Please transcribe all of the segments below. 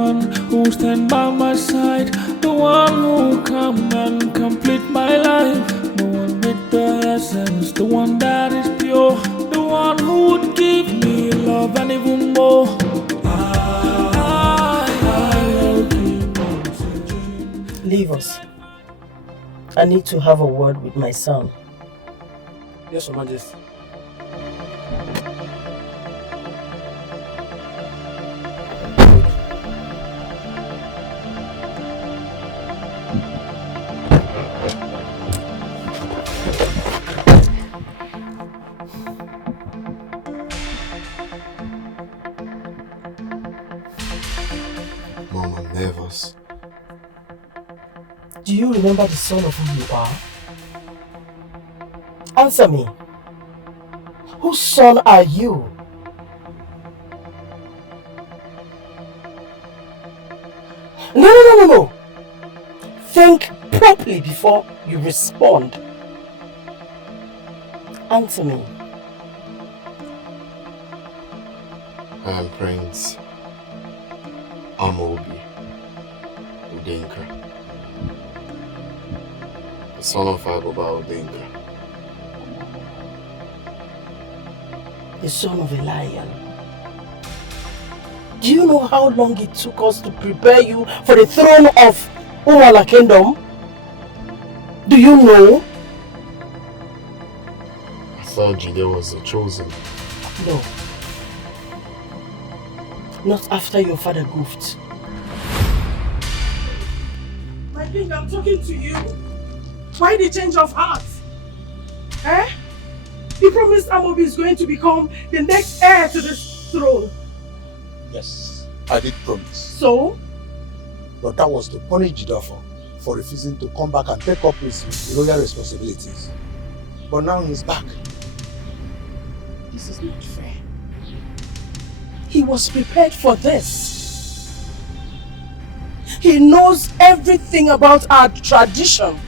one who stand by my side, the one who come and complete my life, the one with the essence, the one that is pure, the one who would give me love and even more. I'll keep on searching. Leave us. I need to have a word with my son. Yes, Your Majesty. Mom, I'm nervous. Do you remember the son of who you are? Answer me. Whose son are you? No. Think properly before you respond. Answer me. I am Prince Amobi Udenka, the son of Agoba Udenka. The son of a lion. Do you know how long it took us to prepare you for the throne of Umala Kingdom? Do you know? I thought Jide was the chosen. No. Not after your father goofed. My king, I'm talking to you. Why the change of heart? Eh? You promised Amobi is going to become the next heir to this throne. Yes, I did promise. So? But that was to punish Jidafor for refusing to come back and take up his royal responsibilities. But now he's back. This is not fair. He was prepared for this. He knows everything about our tradition.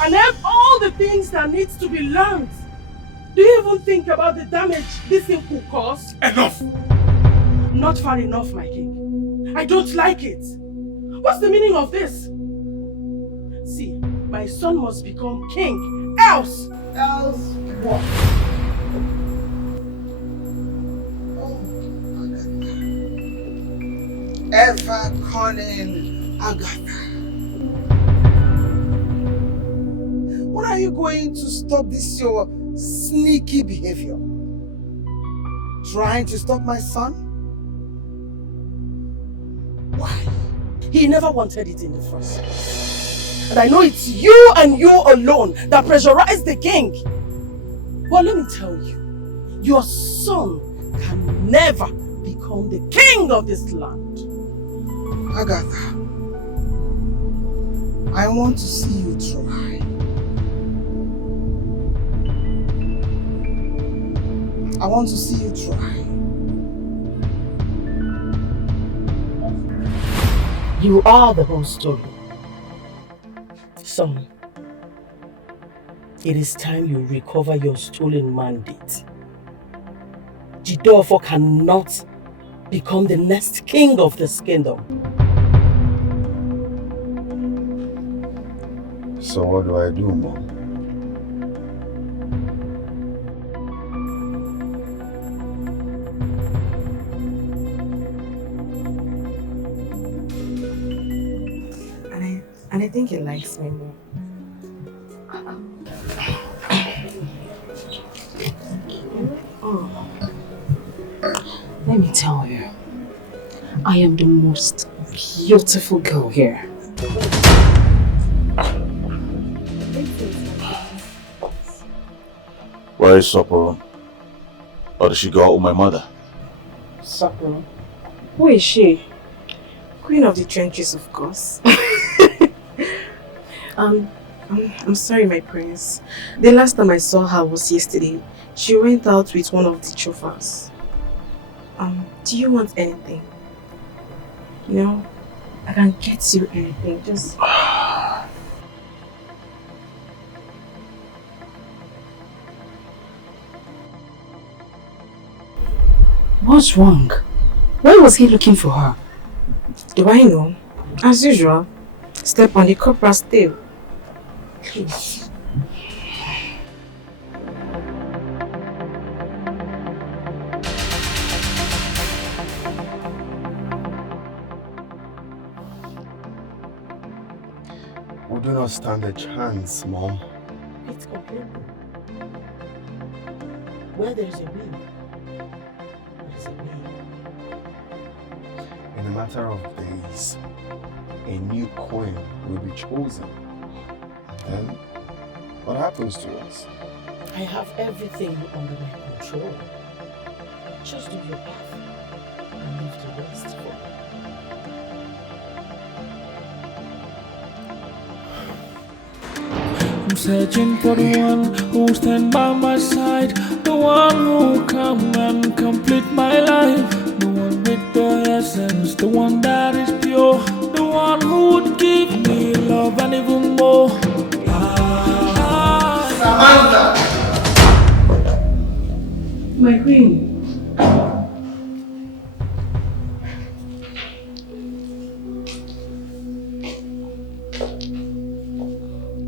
And all the things that needs to be learned. Do you even think about the damage this thing could cause? Enough! Not far enough, my king. I don't like it. What's the meaning of this? See, my son must become king. Else what? Ever calling Agatha. When are you going to stop this your sneaky behavior? Trying to stop my son? Why? He never wanted it in the first place. And I know it's you and you alone that pressurized the king. But let me tell you, your son can never become the king of this land. Agatha, I want to see you try. I want to see you try. You are the whole story. Son, it is time you recover your stolen mandate. Jidafor cannot become the next king of this kingdom. So what do I do, Mom? And I think he likes me more. Oh. Let me tell you, I am the most beautiful girl here. Where is Soporo? Or did she go out with my mother? Soporo? Who is she? Queen of the trenches, of course. I'm sorry, my prince. The last time I saw her was yesterday. She went out with one of the chauffeurs. Do you want anything? You know, I can get you anything. Just... What's wrong? Why was he looking for her? Do I know? As usual, step on the corporal's tail. Please. We do not stand a chance, Mom. It's completely. Where there is a will, there is a way. In a matter of days, a new queen will be chosen. And then, what happens to us? I have everything under my control. Just do your path and leave the rest for me. I'm searching for the one who'll stand by my side, the one who'll come and complete my life, the one with the essence, the one that is pure, the one who would give me love and even more. Samantha! My queen.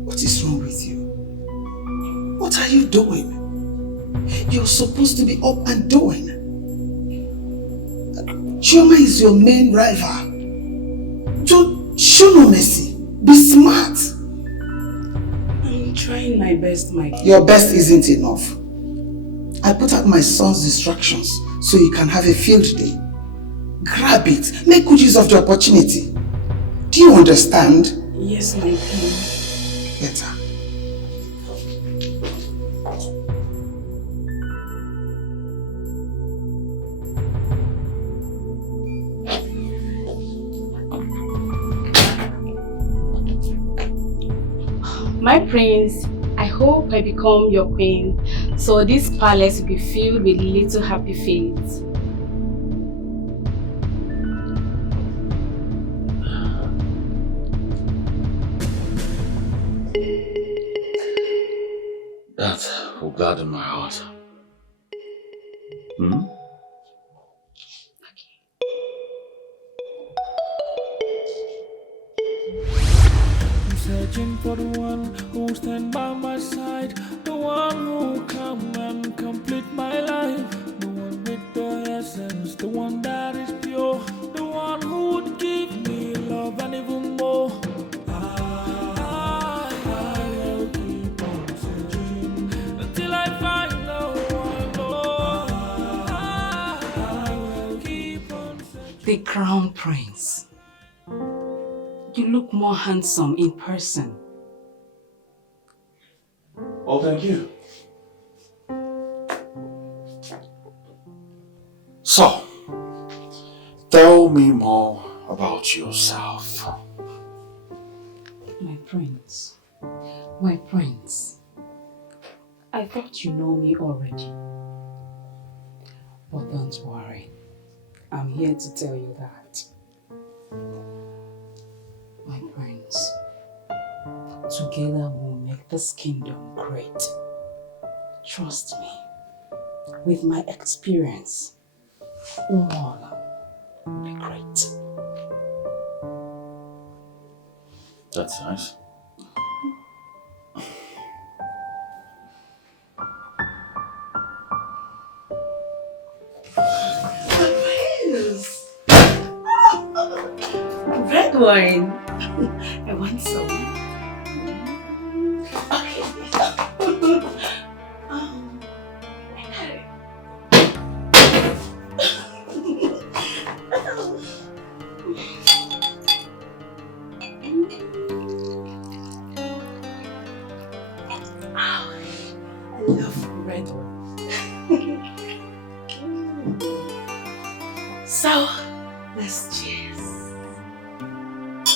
What is wrong with you? What are you doing? You're supposed to be up and doing. Chioma is your main rival. Don't show no mercy. Be smart. I'm trying my best, my queen. Your best isn't enough. I put out my son's instructions so you can have a field day. Grab it. Make good use of the opportunity. Do you understand? Yes, my queen. Better. My prince, I hope I become your queen, so this palace will be filled with little happy fates. That will gladden my heart. Hmm? I'm searching for the one who'll stand by my side, the one who'll come and complete my life, the one with the essence, the one that is pure, the one who would give me love and even more. I will keep on searching until I find the one. I will keep on searching. The crown prince. You look more handsome in person. Oh, thank you. So, tell me more about yourself. My prince. My prince. I thought you know me already. But don't worry. I'm here to tell you that. My prince. Together we'll make this kingdom great. Trust me. With my experience, Umola will be great. That's nice. Red wine. I want some. Okay. I love red wine. So, let's cheers.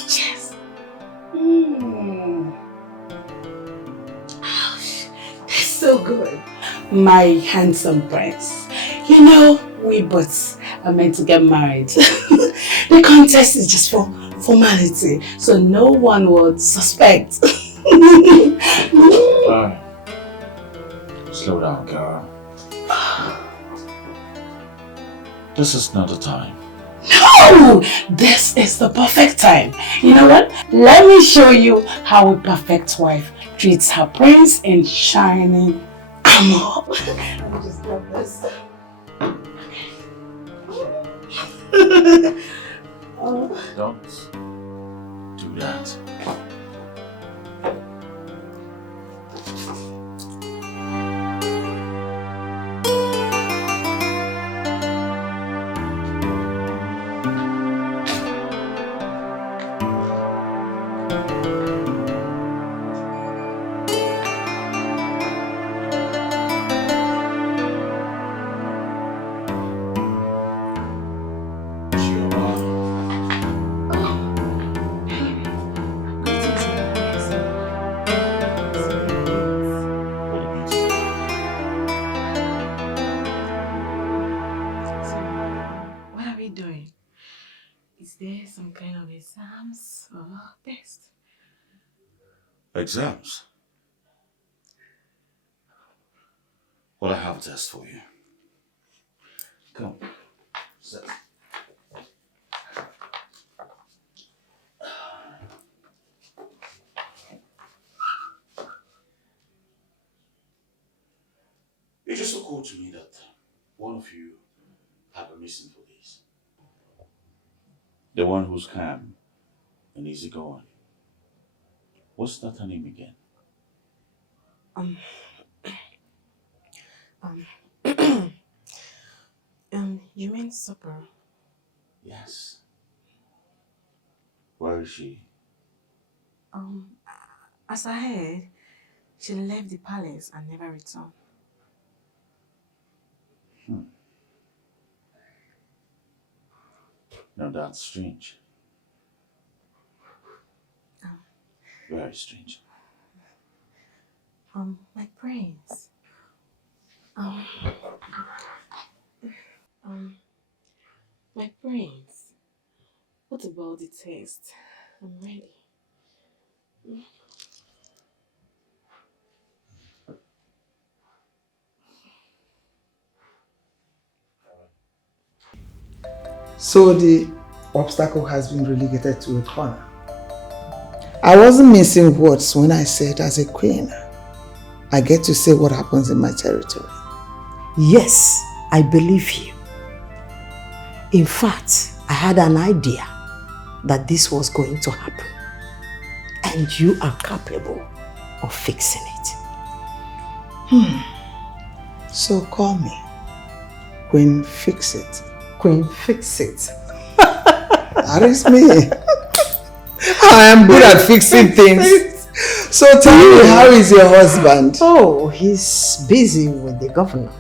Cheers. Ouch, that's so good. My handsome prince. You know, we both are meant to get married. The contest is just for formality, so no one would suspect. Alright. Slow down, girl. This is not the time. No! This is the perfect time. You know what? Let me show you how a perfect wife treats her prince in shining armor. Let me just grab this. Don't do that. What are we doing? Is there some kind of exams or test? Exams? Well, I have a test for you. Come. Sit. It just occurred to me that one of you have a reason for this. The one who's calm and easygoing. What's that her name again? You mean supper? Yes. Where is she? As I heard, she left the palace and never returned. Now that's strange. Very strange. My prince. My prince. What about the test? I'm ready. So the obstacle has been relegated to a corner. I wasn't missing words when I said as a queen, I get to say what happens in my territory. Yes, I believe you. In fact, I had an idea that this was going to happen. And you are capable of fixing it. So call me Queen Fix It. Queen Fix It. That is me. I am good at fixing things. So tell me, how is your husband? Oh, he's busy with the governor.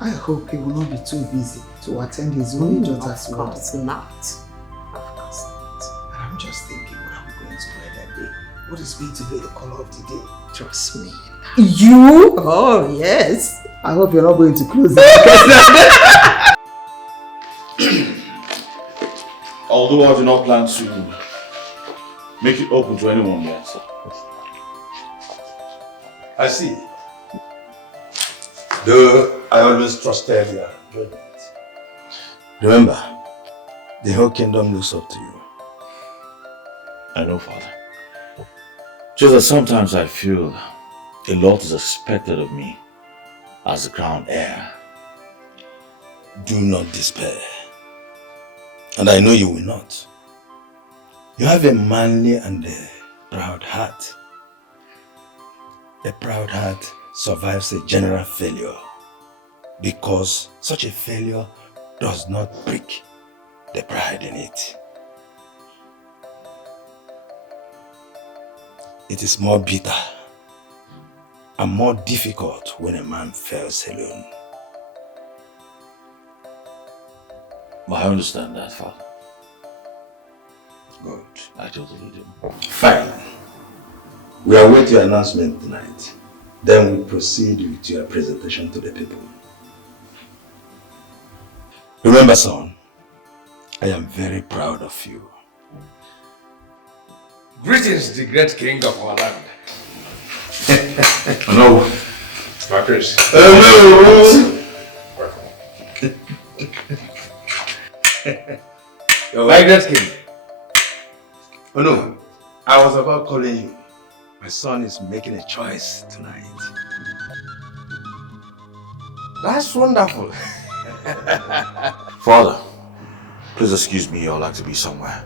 I hope he will not be too busy to attend his only daughter's wedding. Of course not. Of course not. And I'm just thinking, what are we going to wear that day? What is going to be the color of the day? Trust me. You? Oh, yes. I hope you're not going to close it. Although I do not plan to make it open to anyone yet. I see. Though I always trusted your judgment. Remember, the whole kingdom looks up to you. I know, Father. Just that sometimes I feel a lot is expected of me as the crown heir. Do not despair. And I know you will not. You have a manly and a proud heart. A proud heart survives a general failure because such a failure does not break the pride in it. It is more bitter and more difficult when a man fails alone. I understand that, Father. Good. I totally do. Fine. We await your announcement tonight. Then we proceed with your presentation to the people. Remember, son, I am very proud of you. Greetings, the great king of our land. Hello. My prince. Hello. My great king. Oh no, I was about calling you. My son is making a choice tonight. That's wonderful. Father, please excuse me, I'd like to be somewhere.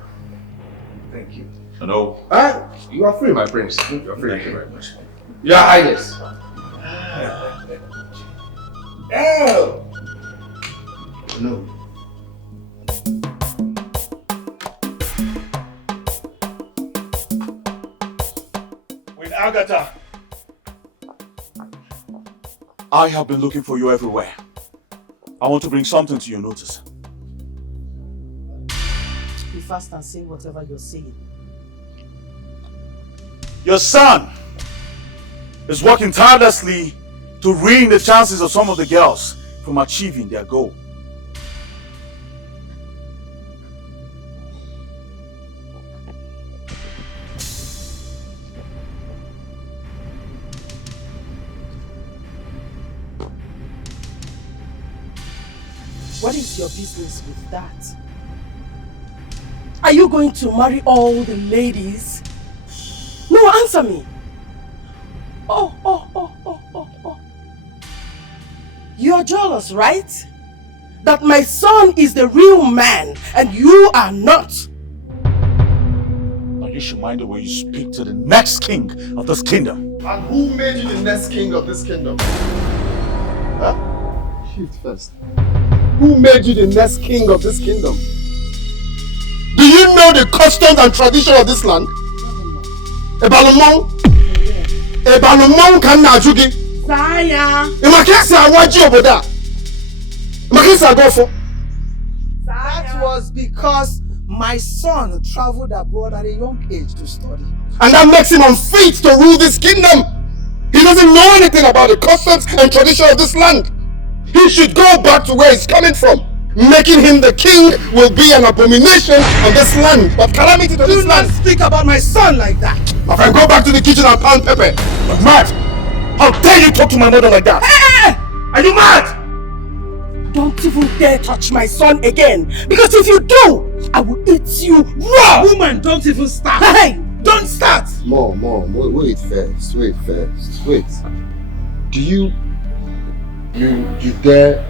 Thank you. No. You are free, my prince. You are free. Thank you very much. Your Highness. Oh! No. With Agatha, I have been looking for you everywhere. I want to bring something to your notice. Be fast and say whatever you're saying. Your son is working tirelessly to ruin the chances of some of the girls from achieving their goal. What is your business with that? Are you going to marry all the ladies? No, answer me. Oh. You're jealous, right? That my son is the real man and you are not. Now you should mind the way you speak to the next king of this kingdom. And who made you the next king of this kingdom? Huh? Shift first. Who made you the next king of this kingdom? Do you know the customs and tradition of this land? Ebalumong kan na ajugi. Saya. Imakesi awaji oboda. Imakesi agofo. That was because my son traveled abroad at a young age to study. And that makes him unfit to rule this kingdom. He doesn't know anything about the customs and tradition of this land. He should go back to where he's coming from. Making him the king will be an abomination on this land, of calamity to this land. Do not speak about my son like that. My friend, go back to the kitchen and pound pepper. But Matt, how dare you talk to my mother like that? Hey! Are you mad? Don't even dare touch my son again. Because if you do, I will eat you raw. Woman, don't even start. Hey! Don't start. Mom, wait first. Wait. Do you dare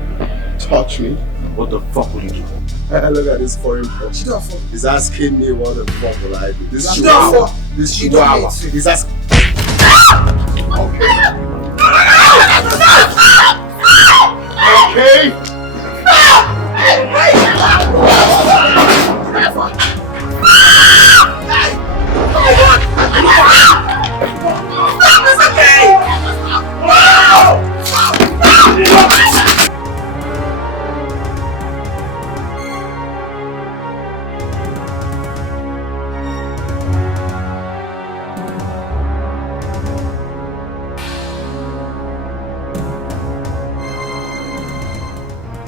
touch me? What the fuck will you do? Look at this foreign boy. He's asking me what the fuck will I do. This Chihuahua. Chihuahua. He's asking. Okay.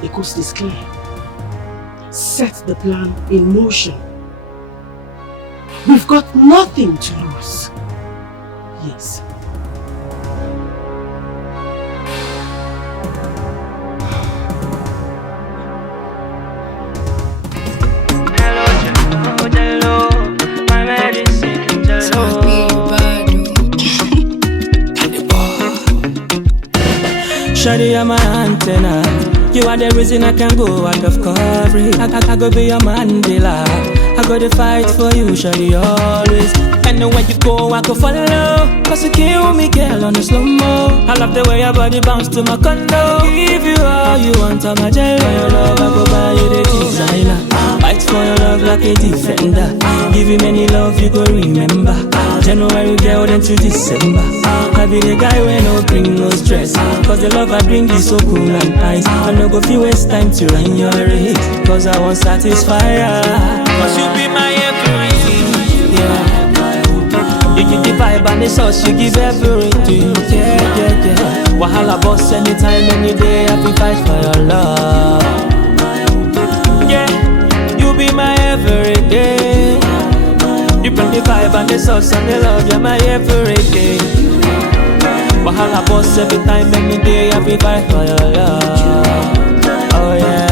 The coast is clear. Set the plan in motion. We've got nothing to lose. Yes. Shawty, you're my antenna. You are the reason I can go out of coverage. I go be your Mandela. I go to fight for you, shawty, always. And when you go, I go follow. Cause you kill me, girl, on the slow-mo. I love the way your body bounce to my condo. Give you all you want, I'm a jelly. For your love, I go buy you the designer. Fight for your love like a defender. Give you many love, you go remember. January, girl, then to December. I be the guy when no bring no stress. Cause the love I bring is so cool and nice. I no go feel waste time to run your race. Cause I won't satisfy ya. Cause you be my everything. Yeah. You give the vibe and the sauce, you give everything. Yeah. Wahala boss anytime, any day, I be fight for your love. Yeah, you be my everyday. You bring the vibe and the sauce and the love, you're my everyday. Wahala boss every time, any day, I be fight for your love. Oh yeah.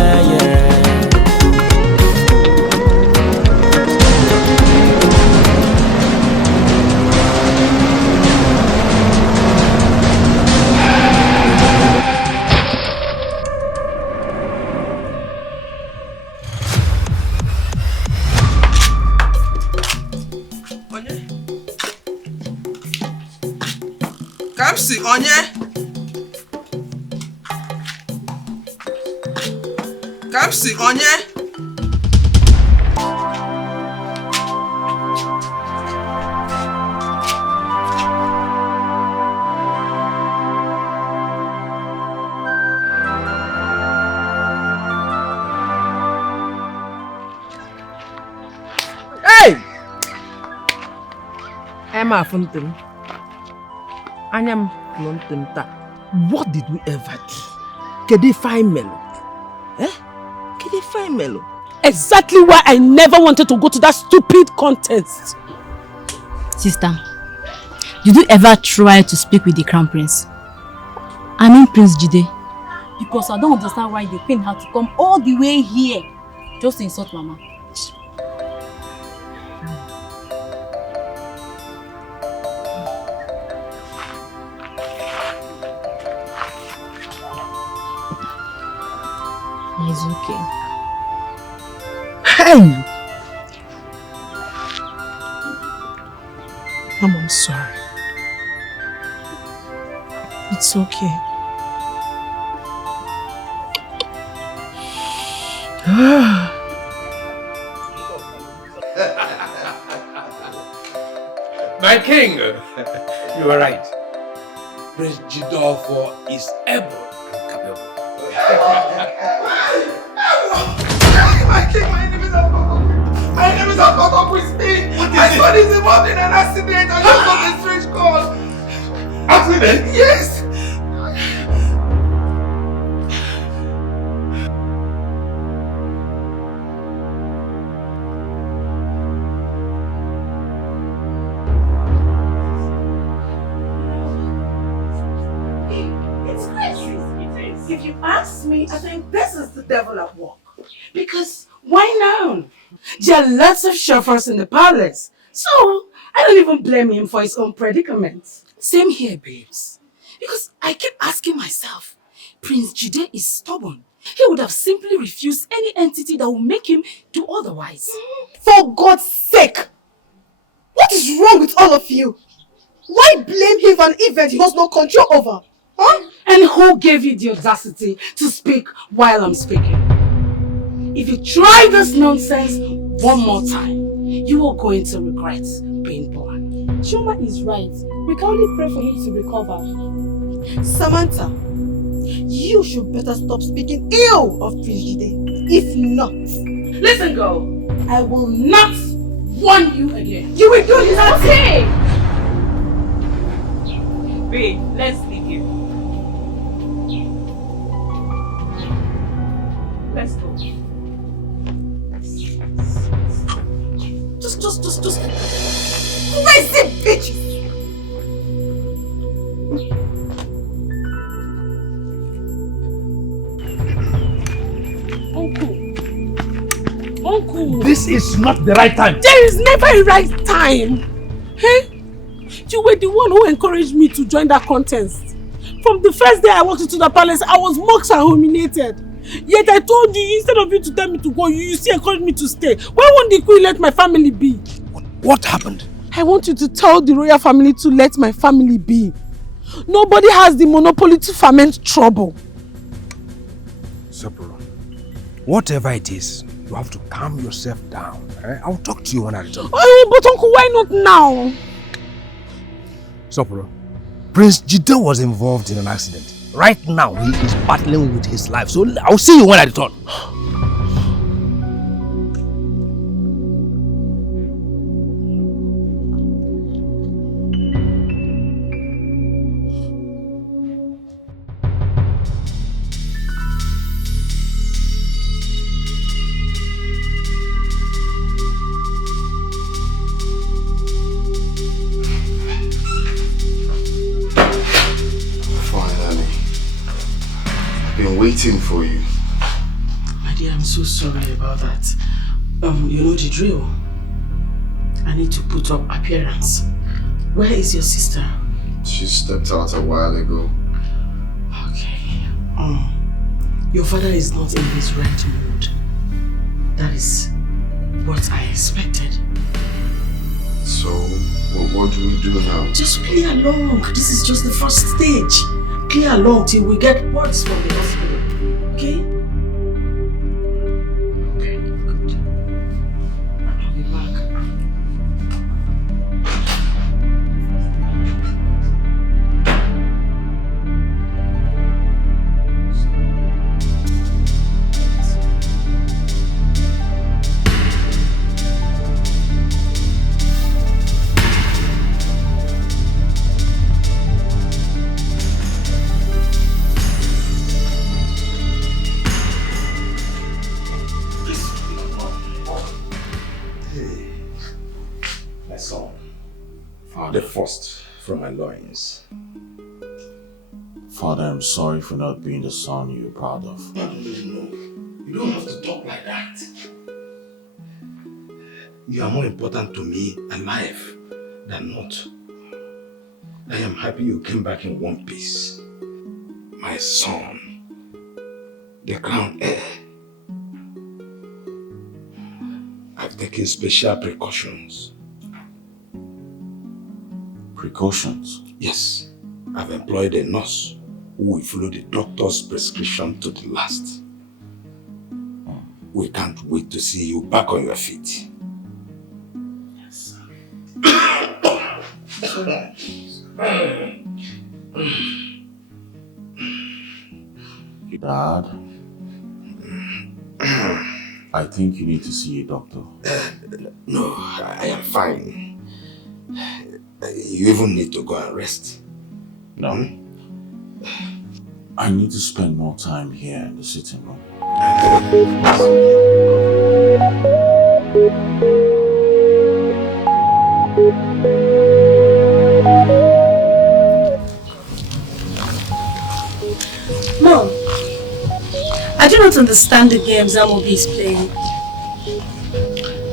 Kapsi, onye? Kapsi, onye? Hey! Emma Fontaine. What did we ever do? Can they find Melo? Eh? Can they find Melo? Exactly why I never wanted to go to that stupid contest. Sister, did you ever try to speak with the Crown Prince? I mean Prince Jide. Because I don't understand why the Queen had to come all the way here just to insult Mama. It's okay. Hey! Mom, I'm sorry. It's okay. My king, you are right. Prince Jidolfo is able and capable. My king, my name is Alpha. My name is Alpha. With me. My son is involved in an accident. I just got a strange call. Accident? Yes. It's crazy. If you ask me, I think this is the devil at work. Because why now? There are lots of chauffeurs in the palace. So I don't even blame him for his own predicament. Same here, babes. Because I keep asking myself, Prince Jide is stubborn. He would have simply refused any entity that would make him do otherwise. For God's sake! What is wrong with all of you? Why blame him for an event he has no control over? Huh? And who gave you the audacity to speak while I'm speaking? If you try this nonsense one more time, you are going to regret being born. Chuma is right. We can only pray for him to recover. Samantha, you should better stop speaking ill of Prince Jide. If not... Listen, girl. I will not warn you again. You will do nothing! Babe, let's leave here. Let's go. Just... Crazy bitches! Uncle! This is not the right time. There is never a right time! Hey? You were the one who encouraged me to join that contest. From the first day I walked into the palace, I was mocked and humiliated. Yet I told you, instead of you to tell me to go, you still encouraged me to stay. Why won't the queen let my family be? What happened? I want you to tell the royal family to let my family be. Nobody has the monopoly to ferment trouble. Sapura, whatever it is, you have to calm yourself down. I'll talk to you when I return. Oh, but uncle, why not now? Sapura, Prince Jide was involved in an accident. Right now, he is battling with his life. So I'll see you when I return. Waiting for you. My dear, I'm so sorry about that. You know the drill. I need to put up appearance. Where is your sister? She stepped out a while ago. Okay. Your father is not in his right mood. That is what I expected. So, what do we do now? Just play along. This is just the first stage. Play along till we get words from the hospital. Okay? Okay, good. I'll be back. My son, the first from my loins. Father, I'm sorry for not being the son you're proud of. No. You don't have to talk like that. You are more important to me alive than not. I am happy you came back in one piece. My son, the crown heir. I've taken special precautions. Precautions? Yes. I've employed a nurse who will follow the doctor's prescription to the last. We can't wait to see you back on your feet. Yes. Dad, I think you need to see a doctor. No, I am fine. You even need to go and rest. No. I need to spend more time here in the sitting room. Mom, I do not understand the games Amobi is playing.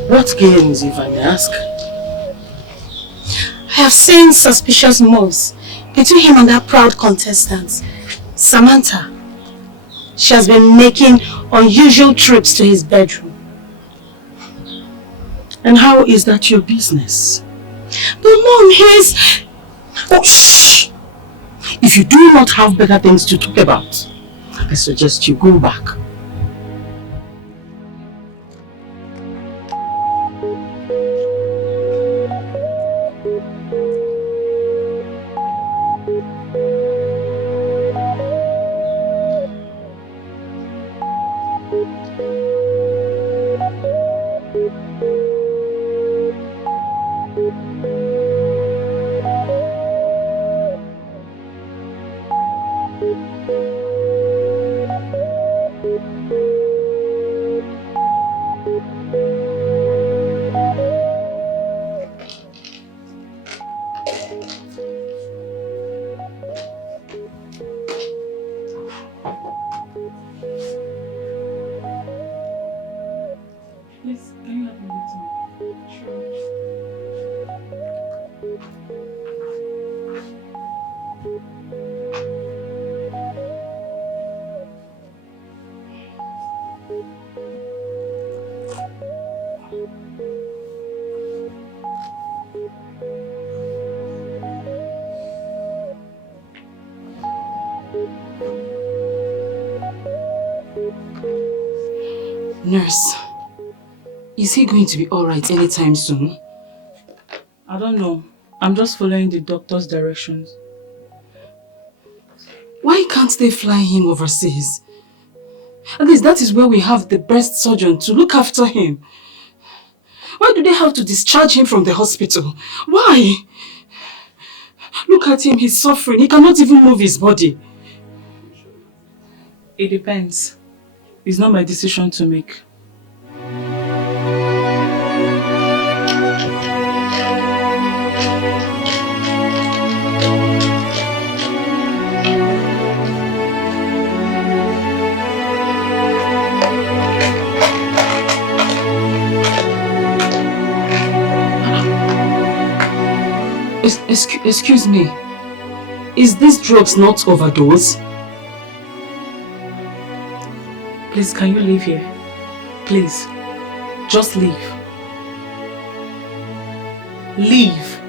What games, if I may ask? I have seen suspicious moves between him and that proud contestant, Samantha. She has been making unusual trips to his bedroom. And how is that your business? But Mom, he's... Oh, shh! If you do not have better things to talk about, I suggest you go back. Please, can you help me with some? Sure. Nurse, is he going to be alright anytime soon? I don't know. I'm just following the doctor's directions. Why can't they fly him overseas? At least that is where we have the best surgeon to look after him. Why do they have to discharge him from the hospital? Why? Look at him, he's suffering. He cannot even move his body. It depends. It's not my decision to make. Excuse me. Is this drugs not overdose? Please, can you leave here? Please. Just leave. Leave.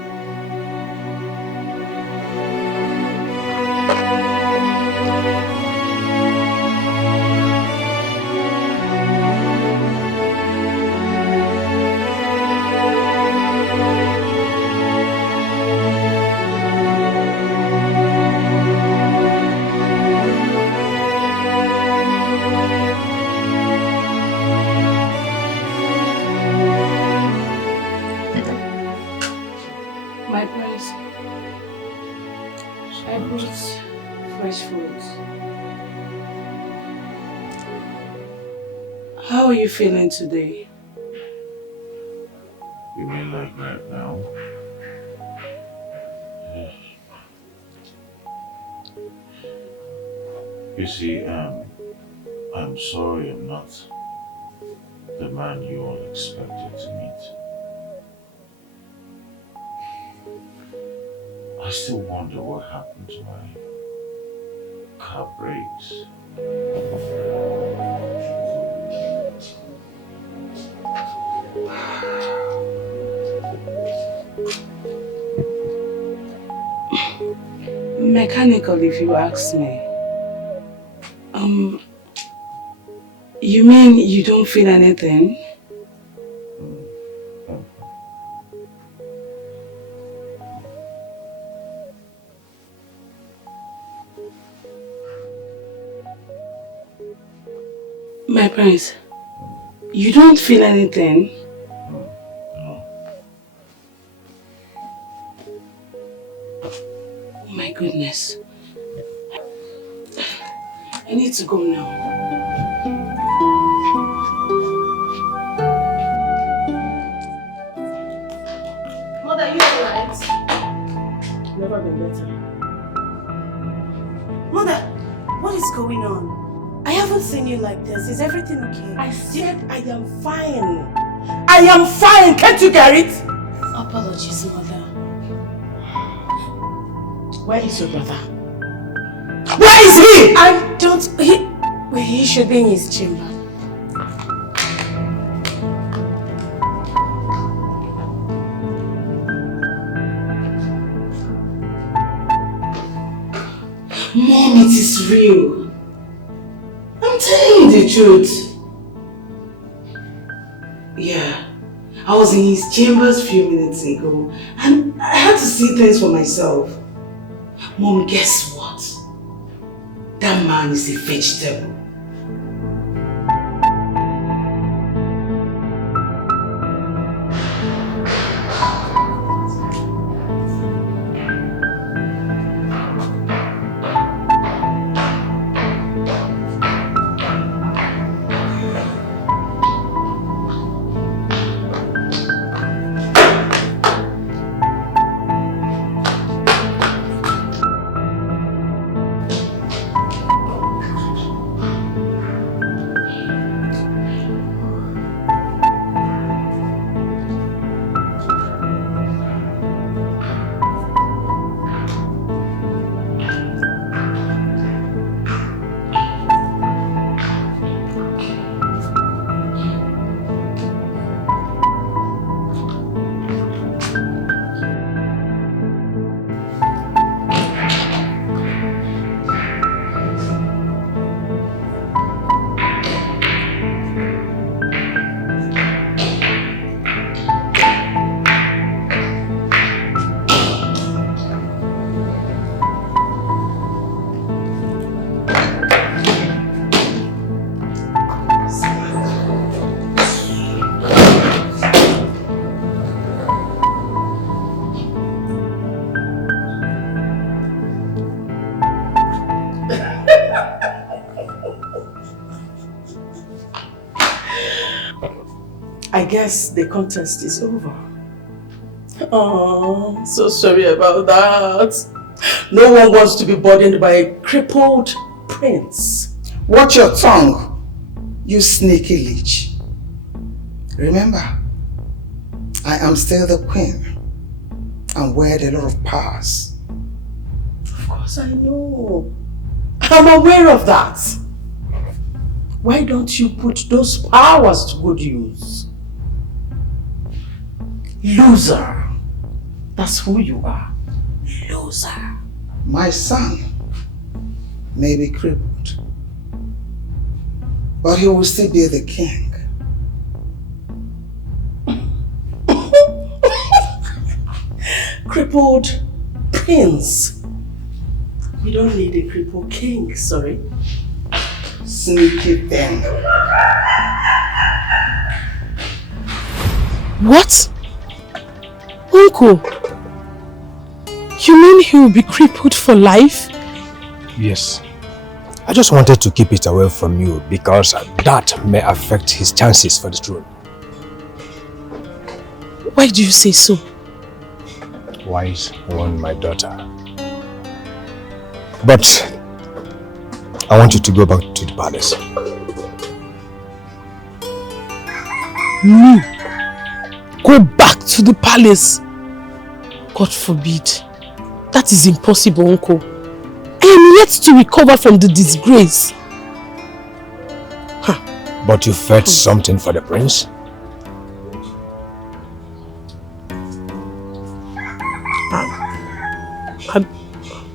My prince, I brought fresh food. How are you feeling today? You mean like right now? You see, I'm sorry I'm not the man you all expected to meet. I still wonder what happened to my car brakes. Mechanical, if you ask me. You mean you don't feel anything? My prince, you don't feel anything? Oh my goodness. I need to go now. Mother, you alright? Never been better. Mother, what is going on? I haven't seen you like this. Is everything okay? I said I am fine. I am fine. Can't you get it? Apologies, Mother. Where is your brother? Where is he? I don't... He should be in his chamber. Mom, it is real. I'm telling you the truth. Yeah, I was in his chambers a few minutes ago and I had to see things for myself. Mom, guess what? That man is a vegetable. I guess the contest is over. Oh, so sorry about that. No one wants to be burdened by a crippled prince. Watch your tongue, you sneaky leech. Remember, I am still the queen and wear a lot of powers. Of course I know. I'm aware of that. Why don't you put those powers to good use? Loser. That's who you are. Loser. My son may be crippled, but he will still be the king. Crippled prince. We don't need a crippled king, sorry. Sneaky thing. What? Uncle? You mean he will be crippled for life? Yes. I just wanted to keep it away from you because that may affect his chances for the throne. Why do you say so? Wise one, my daughter. But I want you to go back to the palace. Me? Go back to the palace? God forbid. That is impossible, Uncle. I am yet to recover from the disgrace. But you felt something for the prince?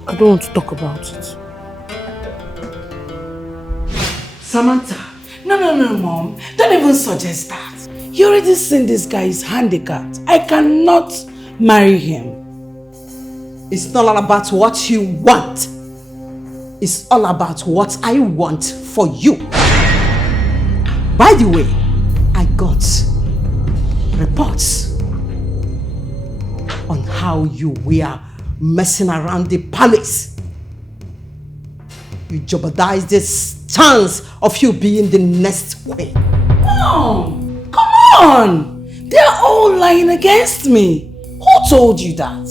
I don't want to talk about it. Samantha. No, Mom. Don't even suggest that. You already seen this guy is handicapped. I cannot marry him. It's not all about what you want. It's all about what I want for you. By the way, I got reports on how you were messing around the palace. You jeopardized this chance of you being the next queen. Mom, come on! They're all lying against me. Who told you that?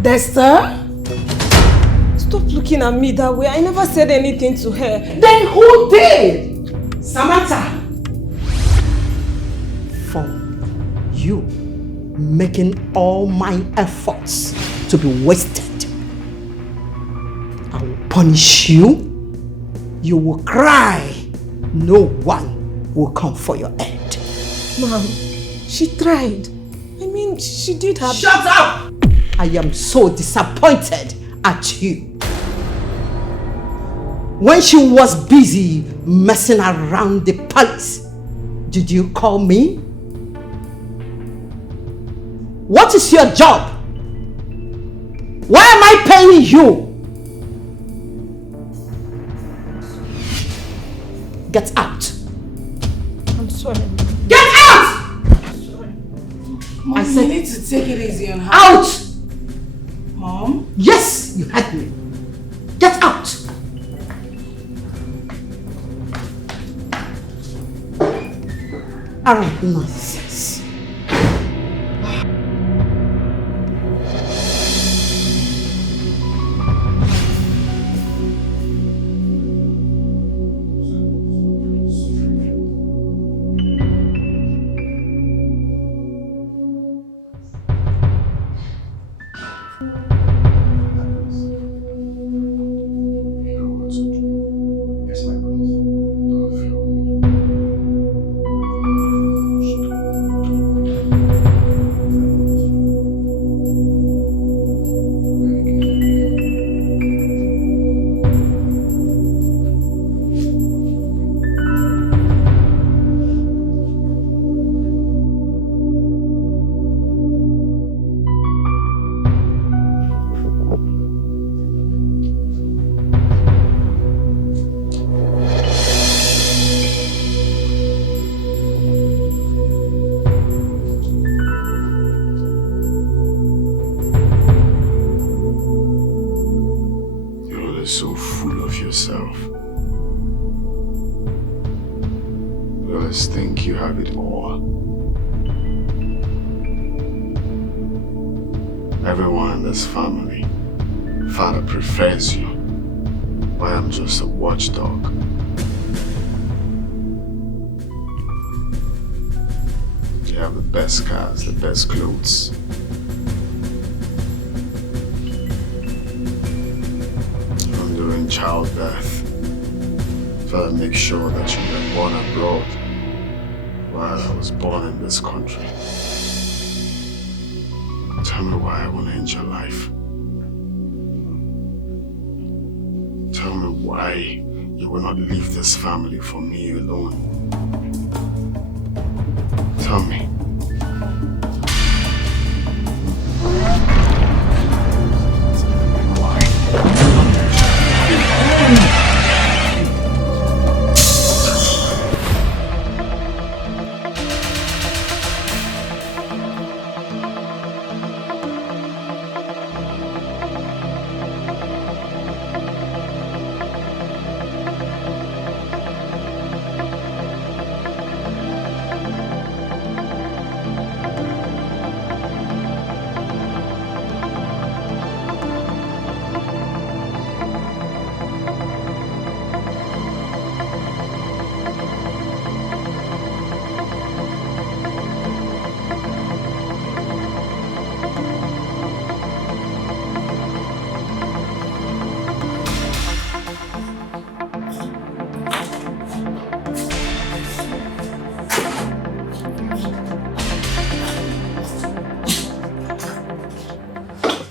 Dexter? Stop looking at me that way. I never said anything to her. Then who did? Samantha. For you making all my efforts to be wasted, I will punish you. You will cry. No one will come for your end. Mom, she tried. I mean, she did her... Shut up! I am so disappointed at you. When she was busy messing around the palace, did you call me? What is your job? Why am I paying you? Get out. I'm sorry. Get out! Mom, I said, you need to take it easy on her. Out! Mom? Yes, you heard me. Get out! Alright, nonsense. So full of yourself. You always think you have it all. Everyone in this family, father prefers you, while I'm just a watchdog. You have the best cars, the best clothes. During childbirth, try to make sure that you get born abroad. while I was born in this country. Tell me why I want to end your life. Tell me why you will not leave this family for me alone. Tell me.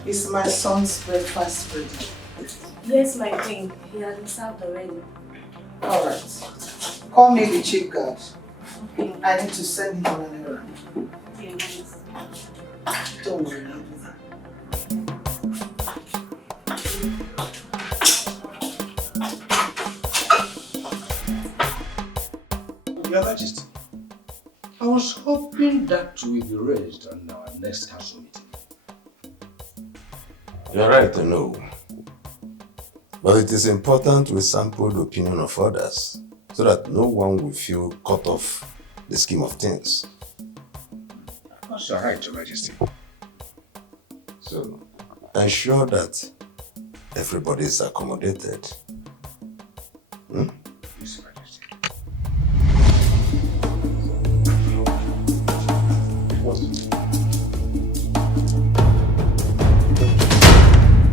Is my son's breakfast ready? Yes, my queen. He has been served already. Alright. Call me the chief guard. I need to send him on an errand. Yes. Don't worry, I'll do that. Your Majesty, I was hoping that will be raised on our next council meeting. You're right to know. But it is important we sample the opinion of others so that no one will feel cut off the scheme of things. Of course, you're right, Your Majesty. So, ensure that everybody is accommodated. Hmm? Yes, Your Majesty.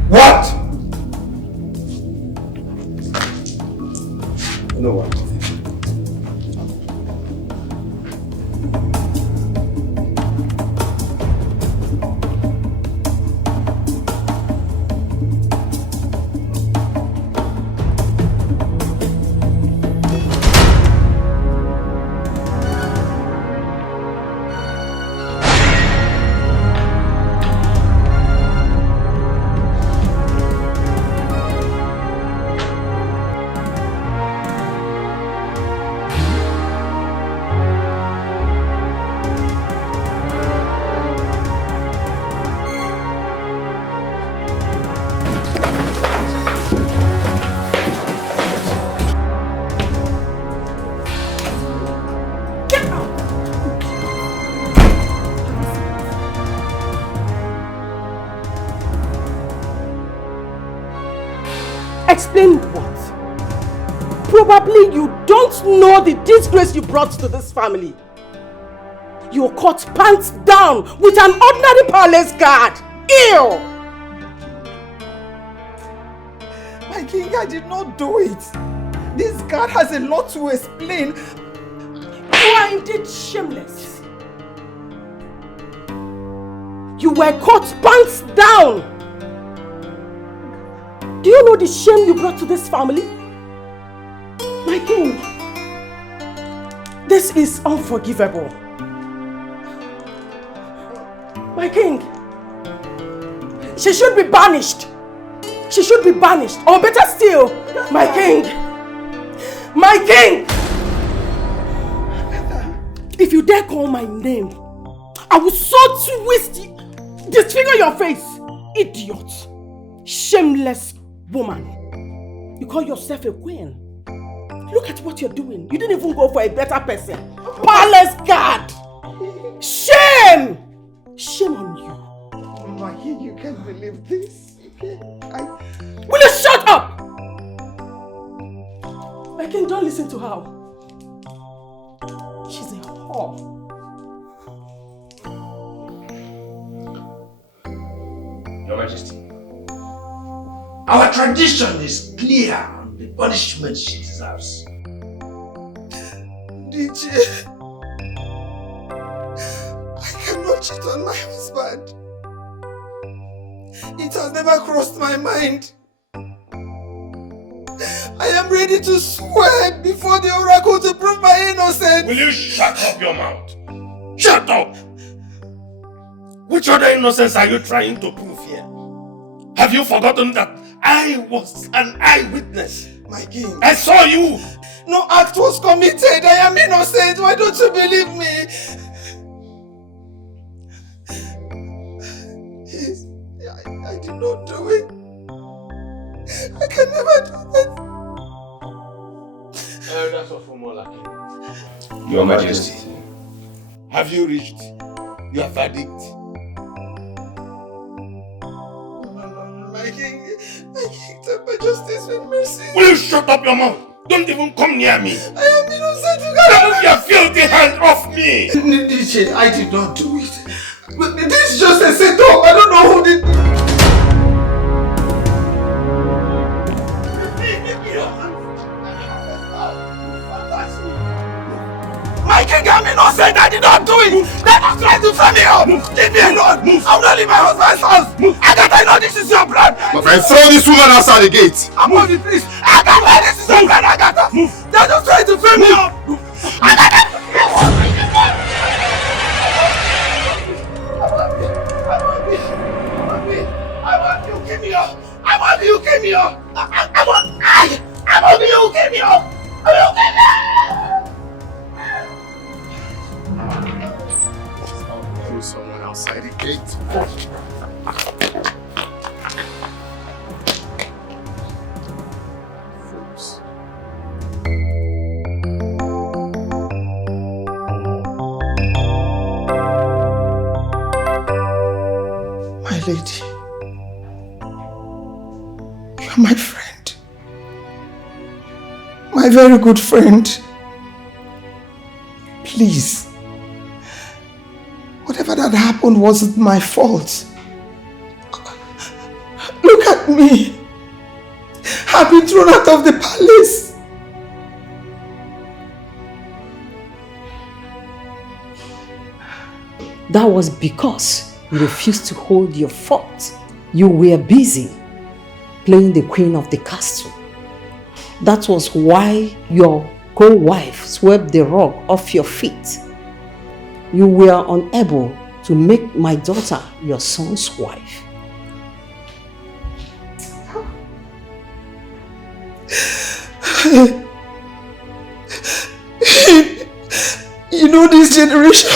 What? No one. Explain what? Probably you don't know the disgrace you brought to this family. You were caught pants down with an ordinary palace guard. Ew! My king, I did not do it. This guard has a lot to explain. You are indeed shameless. You were caught pants down. Do you know the shame you brought to this family? My king, this is unforgivable. My king, she should be banished. She should be banished. Or better still, my king. My king! If you dare call my name, I will so twist you, disfigure your face. Idiot. Shameless woman. You call yourself a queen. Look at what you're doing. You didn't even go for a better person. Palace guard. Shame! Shame on you. My king, you can't believe this. Will you shut up? My king, don't listen to her. She's a whore. Your Majesty, our tradition is clear on the punishment she deserves. DJ, not cheat on my husband. It has never crossed my mind. I am ready to swear before the oracle to prove my innocence. Will you shut up your mouth? Shut up! Which other innocence are you trying to prove here? Have you forgotten that I was an eyewitness? My king. I saw you! No act was committed. I am innocent. Why don't you believe me? Yes, I did not do it. I can never do that. Elders of Umolaki. Your Majesty. Have you reached your verdict? My king, temper justice with mercy. Will you shut up your mouth? Don't even come near me. I am innocent. Get your filthy hand off me. Niche, I did not do it. But this is just a setup. I don't know who did it. My king, I'm innocent. I did not do it. They just tried to frame me up. Leave me alone. I'm not leaving my husband's house. Agatha, I know this is your plan. My friend, throw this woman outside the gate. I'm on the please. Agatha, this is your plan, Agatha. They're just trying to frame me up. Agatha. I want you, give me up. I want you, give me up. I want you, give me up. Throw someone outside the gate. Fools. My lady, you are my friend. My very good friend. Please. Whatever that happened wasn't my fault. Look at me. I've been thrown out of the palace. That was because you refused to hold your fort. You were busy playing the queen of the castle. That was why your co-wife swept the rug off your feet. You were unable to make my daughter your son's wife. You know this generation.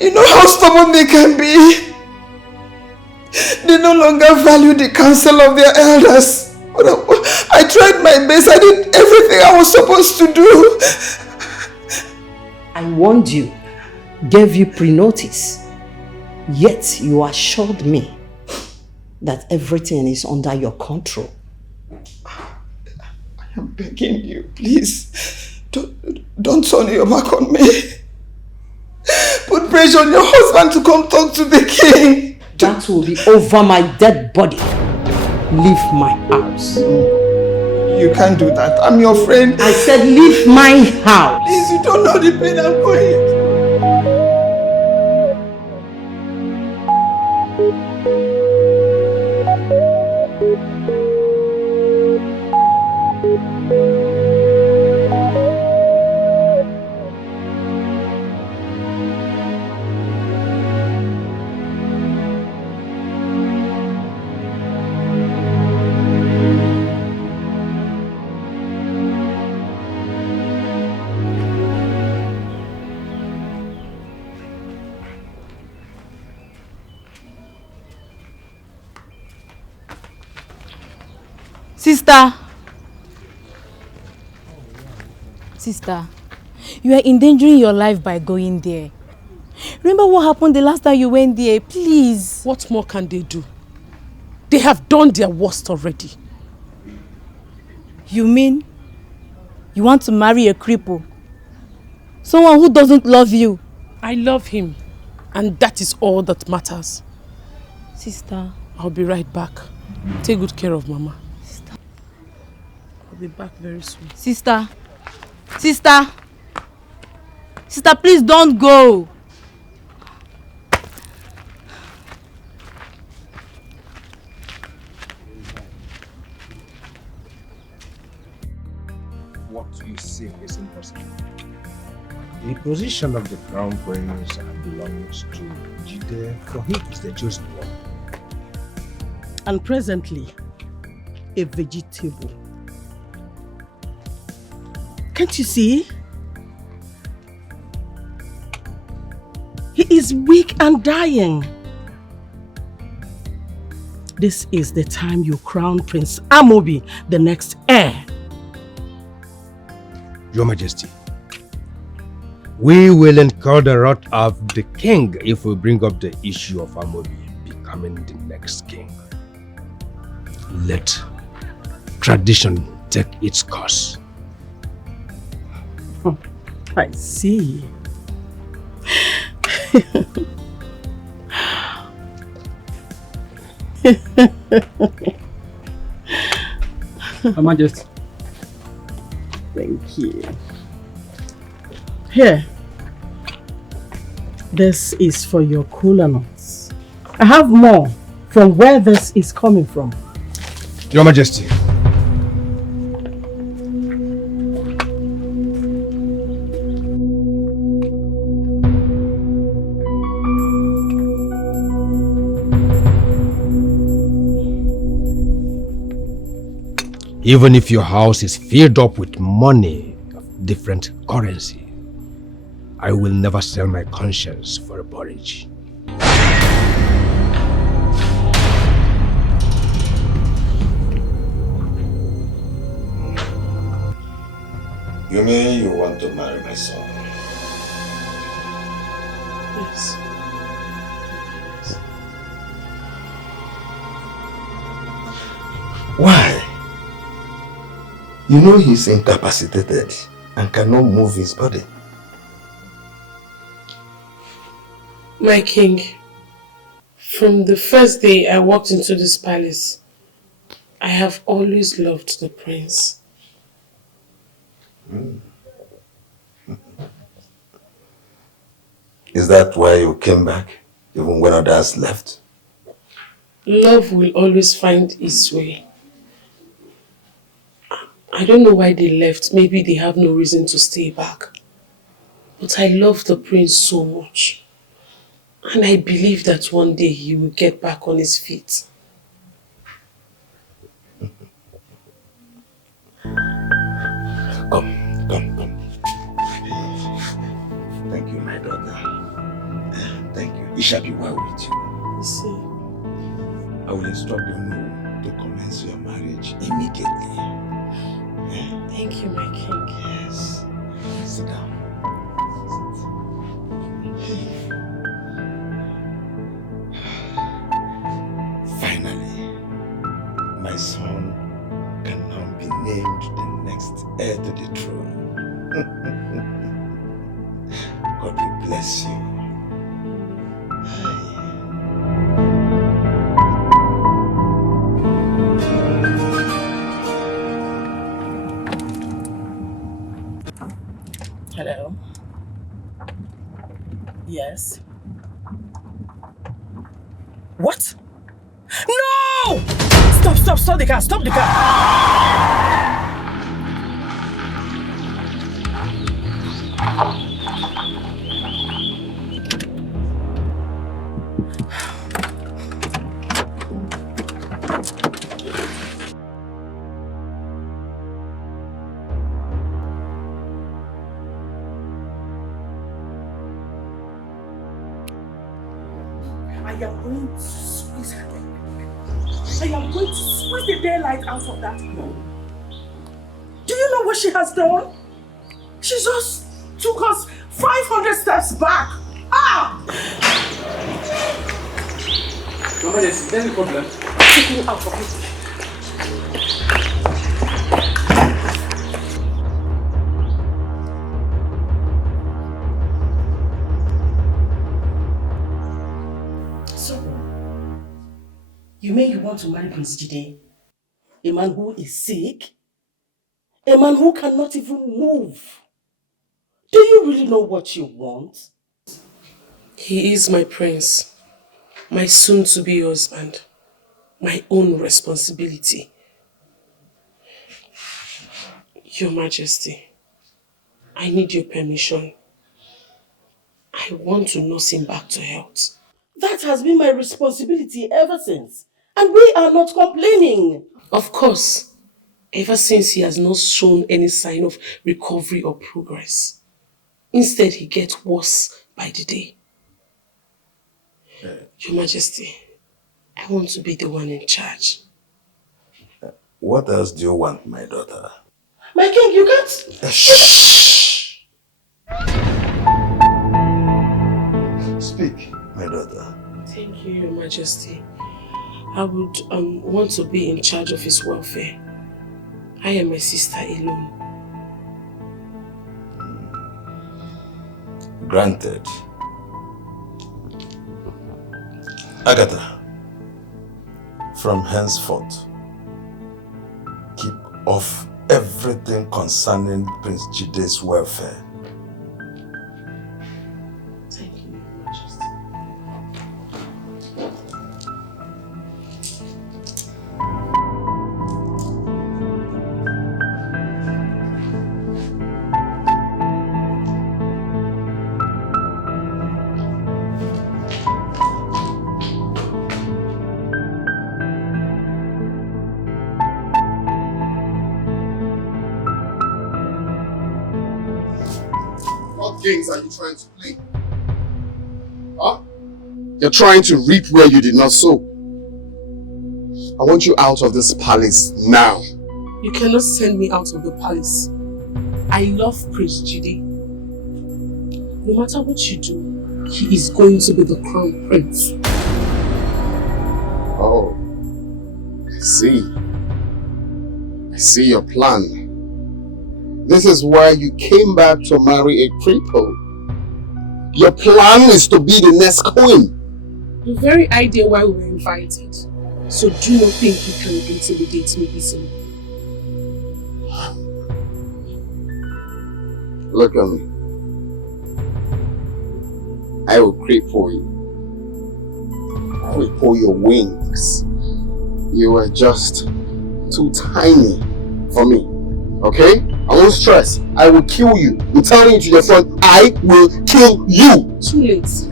You know how stubborn they can be. They no longer value the counsel of their elders. I tried my best. I did everything I was supposed to do. I warned you, gave you pre-notice, yet you assured me that everything is under your control. I am begging you, please, don't turn your back on me. Put pressure on your husband to come talk to the king. That will be over my dead body. Leave my house. You can't do that. I'm your friend. I said leave my house. Please, you don't know the pain I'm going. Sister, you are endangering your life by going there. Remember what happened the last time you went there, please. What more can they do? They have done their worst already. You mean you want to marry a cripple? Someone who doesn't love you? I love him, and that is all that matters. Sister. I'll be right back. Take good care of Mama. Sister. I'll be back very soon. Sister. Sister, please don't go. what you seek is impossible. The position of the crown prince belongs to Jide, for he is the chosen one. And presently, a vegetable. Can't you see? He is weak and dying. This is the time you crown Prince Amobi, the next heir. Your Majesty, we will incur the wrath of the king if we bring up the issue of Amobi becoming the next king. Let tradition take its course. I see. Her Majesty. Thank you. Here. This is for your cooler nuts. I have more from where this is coming from. Your Majesty. Even if your house is filled up with money of different currency, I will never sell my conscience for a porridge. You mean you want to marry my son? Yes. Why? You know he's incapacitated and cannot move his body. My king, from the first day I walked into this palace, I have always loved the prince. Is that why you came back, even when others left? Love will always find its way. I don't know why they left. Maybe they have no reason to stay back. But I love the prince so much. And I believe that one day he will get back on his feet. Come. Thank you, my daughter. Thank you. It shall be well with you. You see? I will instruct you to commence your marriage immediately. Thank you, my king. Yes. Sit down. Finally, my son can now be named the next heir to the throne. God will bless you. Hello. Yes. What? No! Stop the car, stop the car! I am going to squeeze the daylight out of that girl. Do you know what she has done? She just took us 500 steps back. Ah! Mama, there's any problem? Take me out of it. You mean you want to marry Prince Jide? A man who is sick? A man who cannot even move? Do you really know what you want? He is my prince, my soon-to-be husband, my own responsibility. Your Majesty, I need your permission. I want to nurse him back to health. That has been my responsibility ever since. And we are not complaining. Of course, ever since he has not shown any sign of recovery or progress. Instead, he gets worse by the day. Your Majesty, I want to be the one in charge. What else do you want, my daughter? My king, you can't... Shh! Speak, my daughter. Thank you, Your Majesty. I would want to be in charge of his welfare. I and my sister alone. Granted. Agatha, from henceforth, keep off everything concerning Prince Jide's welfare. Thank you, Your Majesty. What games are you trying to play? Huh? You're trying to reap where you did not sow. I want you out of this palace now. You cannot send me out of the palace. I love Prince Jide. No matter what you do, he is going to be the crown prince. Oh, I see. I see your plan. This is why you came back to marry a cripple. Your plan is to be the next queen. The very idea why we were invited. So do not think you can intimidate me easily. Look at me. I will cripple you. I will pull your wings. You are just too tiny for me. Okay? I won't stress. I will kill you. I'm telling you to your front, I will kill you. Too late.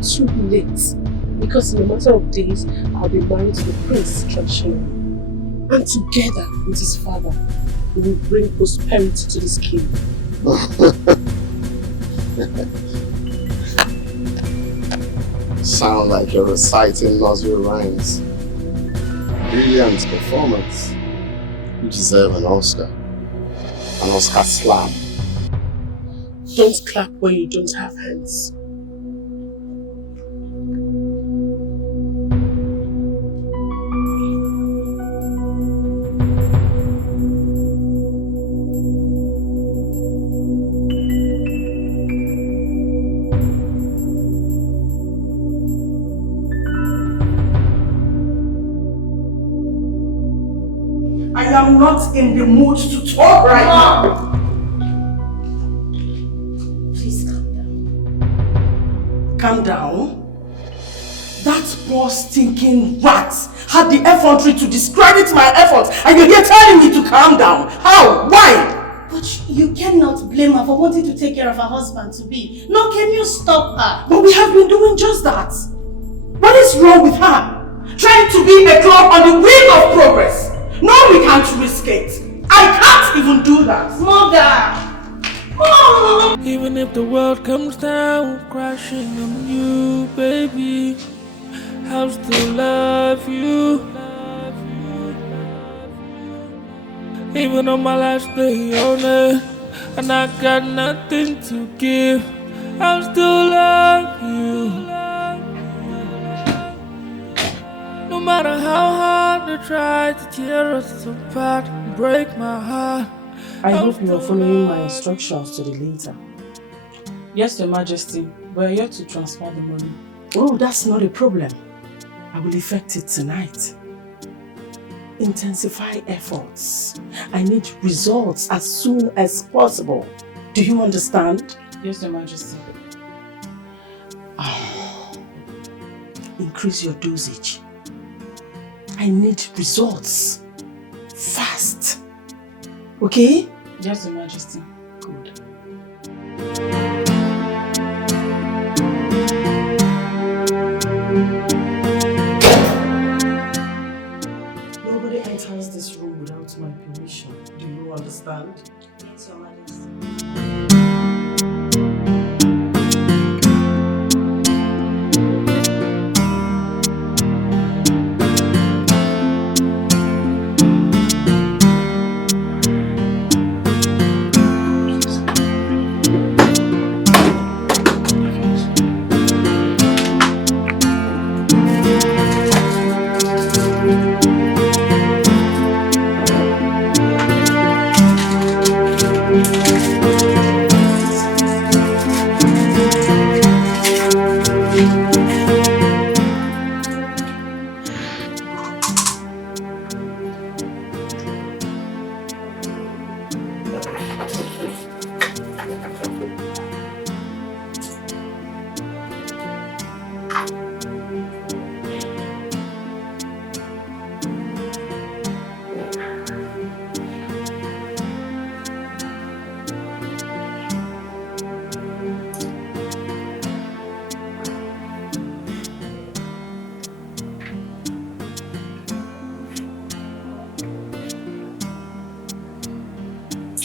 Too late. Because in a matter of days, I'll be married to the prince traditionally. And together with his father, we will bring prosperity to this kingdom. Sound like you're reciting nursery rhymes. Brilliant performance. You deserve an Oscar. An Oscar slap. Don't clap when you don't have hands. I am not in the mood to talk right now. Please calm down. Calm down? That poor stinking rat had the effrontery to discredit my efforts and you're here telling me to calm down. How? Why? But you cannot blame her for wanting to take care of her husband to be. No, can you stop her? But we have been doing just that. What is wrong with her? Trying to be a cloud on the wheel of progress. No, we can't risk it. I can't even do that. Mother! Oh. Even if the world comes down crashing on you, baby, I'll still love you. Even on my last day on it, and I got nothing to give, I'll still love you. No matter how hard they try to tear us apart, break my heart, I hope you are following my instructions to the letter. Yes, Your Majesty, we're here to transfer the money. Oh, that's not a problem. I will effect it tonight. Intensify efforts. I need results as soon as possible. Do you understand? Yes, Your Majesty. Increase your dosage. I need results. Fast. Okay? Yes, Your Majesty. Good. Nobody enters this room without my permission. Do you understand? Yes, Your Majesty.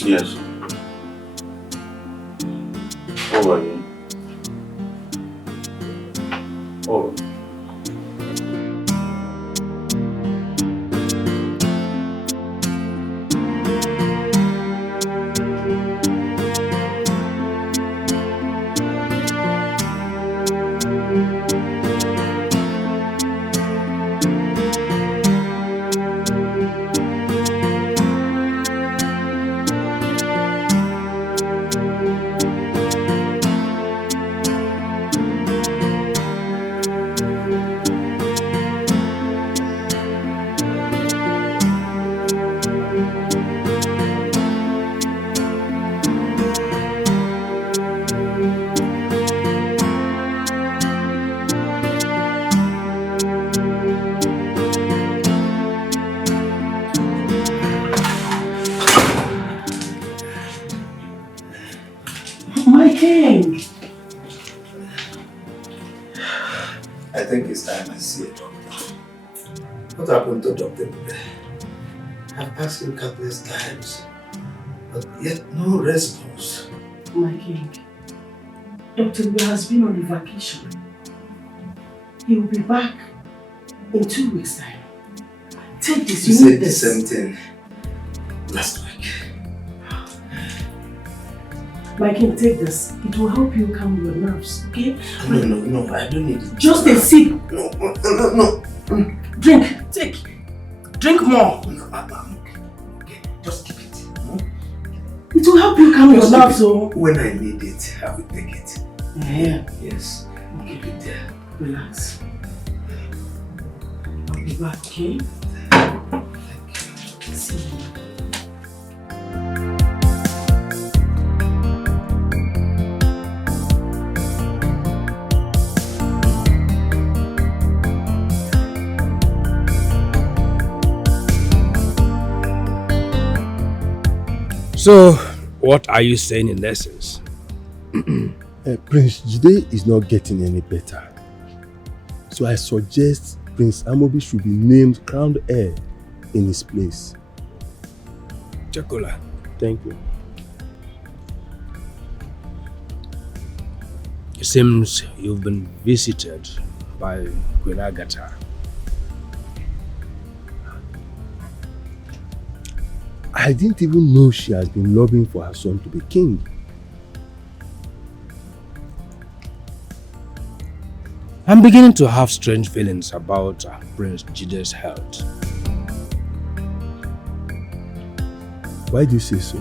Yes. How are you? Oh. My king! I think it's time I see a doctor. What happened to Dr. Bube? I've asked him countless times, but yet no response. My king, Dr. Wu has been on a vacation. He will be back in 2 weeks' time. Take this, You you said need the this. same thing last week. My king, take this. It will help you calm your nerves, okay? No, I don't need it. Just a sip. No. Drink, take. Drink more. No, I'm okay. Just keep it. It will help you calm your Just nerves, keep it. so. When I need it, I will take it. Yeah. Yes, keep it there. Relax. I'll be back, okay? See you. So, what are you saying in essence? Prince Jide is not getting any better. So I suggest Prince Amobi should be named crowned heir in his place. Chocola. Thank you. It seems you've been visited by Queen Agatha. I didn't even know she has been lobbying for her son to be king. I'm beginning to have strange feelings about Prince Jide's health. Why do you say so?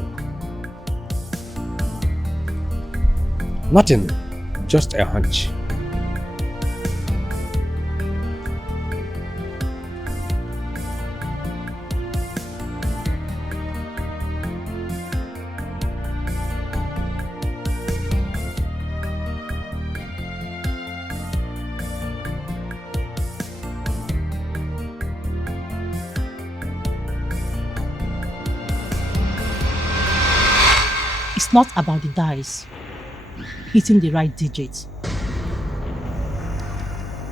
Nothing, just a hunch. It's not about the dice, hitting the right digit.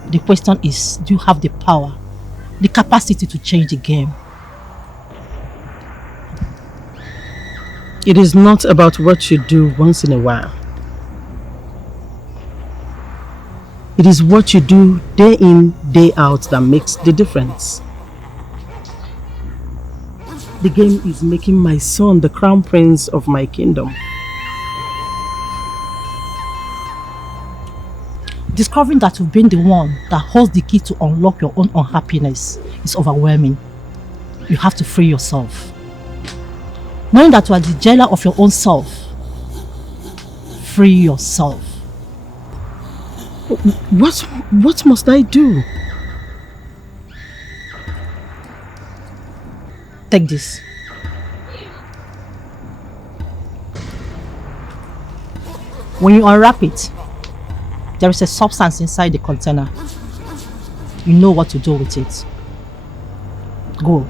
The question is, do you have the power, the capacity to change the game? It is not about what you do once in a while. It is what you do day in, day out that makes the difference. The game is making my son the crown prince of my kingdom. Discovering that you've been the one that holds the key to unlock your own unhappiness is overwhelming. You have to free yourself. Knowing that you are the jailer of your own self, free yourself. What must I do? Take this. When you unwrap it, there is a substance inside the container. You know what to do with it. Go.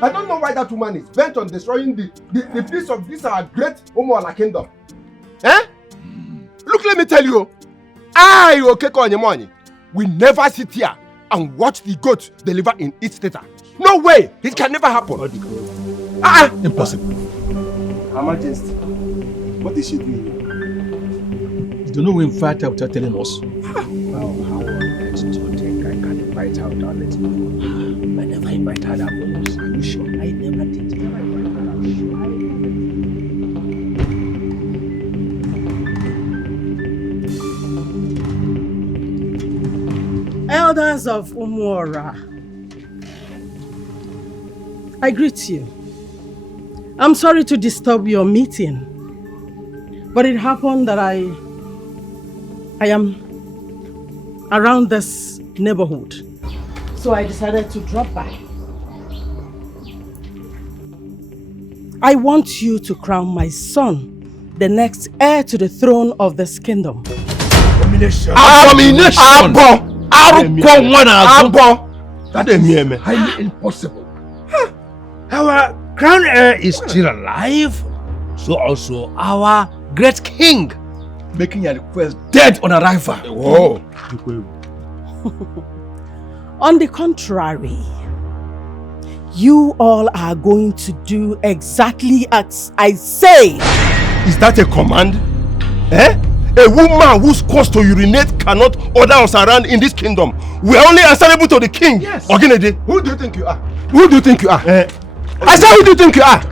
I don't know why that woman is bent on destroying the piece of this our great Omoala kingdom. Eh? Look, let me tell you, I, Okeko Onyemoni, will never sit here and watch the goat deliver in its theater. No way! It can never happen. Impossible. Her Majesty, what is she doing here? You don't know who invited her without telling us. How on earth do you think I can invite her without letting you know? I never invited her that bonus. Are you sure? I never did. Never invited her. I'm sure. Elders of Umuora, I greet you. I'm sorry to disturb your meeting, but it happened that I am around this neighborhood, so I decided to drop by. I want you to crown my son the next heir to the throne of this kingdom. Abomination! Abomination! That is highly impossible. Our crown heir is still alive, so also our great king, making your request dead on arrival. Whoa! On the contrary, you all are going to do exactly as I say. Is that a command? Eh? A woman who's caused to urinate cannot order us around in this kingdom. We are only answerable to the king. Yes. Ogenede, who do you think you are? Who do you think you are? I said, who do you think you are?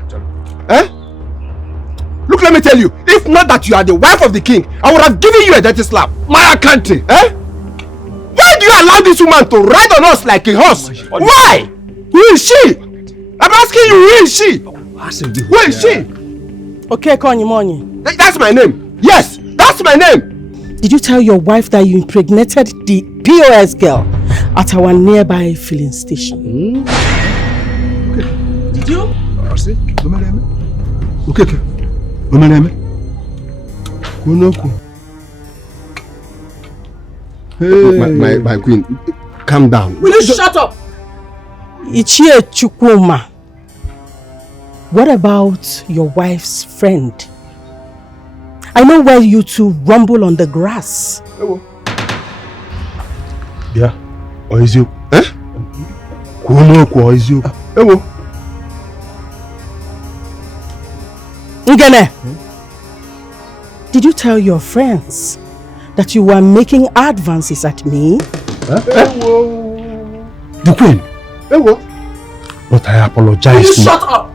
Eh? Look, let me tell you, if not that you are the wife of the king, I would have given you a dirty slap. My country. Eh? Why do you allow this woman to ride on us like a horse? Why? Who is she? I'm asking you, who is she? Who is she? Okay, Konyimoni. That's my name. Yes, that's my name. Did you tell your wife that you impregnated the POS girl at our nearby filling station? Okay. Did you? Okay. Hey. My queen, calm down. Will you shut up? Ichie Chukwuma. What about your wife's friend? I know where you two rumble on the grass. Yeah. Or is you? Eh? Or is you? Ngene, did you tell your friends that you were making advances at me? The queen. But I apologize. Will you shut up?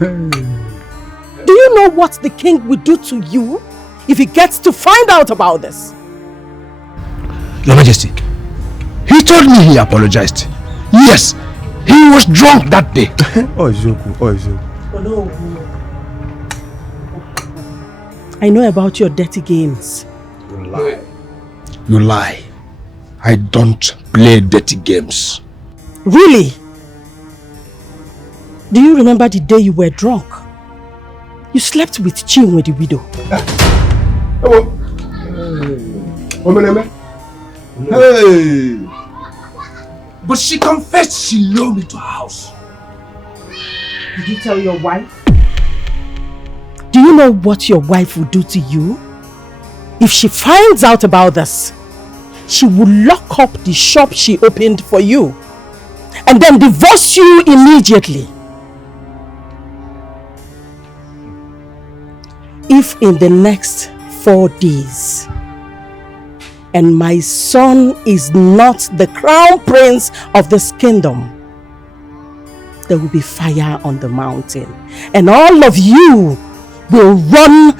Do you know what the king will do to you if he gets to find out about this? Your Majesty, he told me he apologized. Yes, he was drunk that day. I know about your dirty games. You lie. You lie. I don't play dirty games. Really? Do you remember the day you were drunk? You slept with Chinwe the widow. Hey! But she confessed she lured me to her house. Did you tell your wife? Do you know what your wife will do to you? If she finds out about this, she will lock up the shop she opened for you and then divorce you immediately. If in the next 4 days and my son is not the crown prince of this kingdom, there will be fire on the mountain and all of you will run.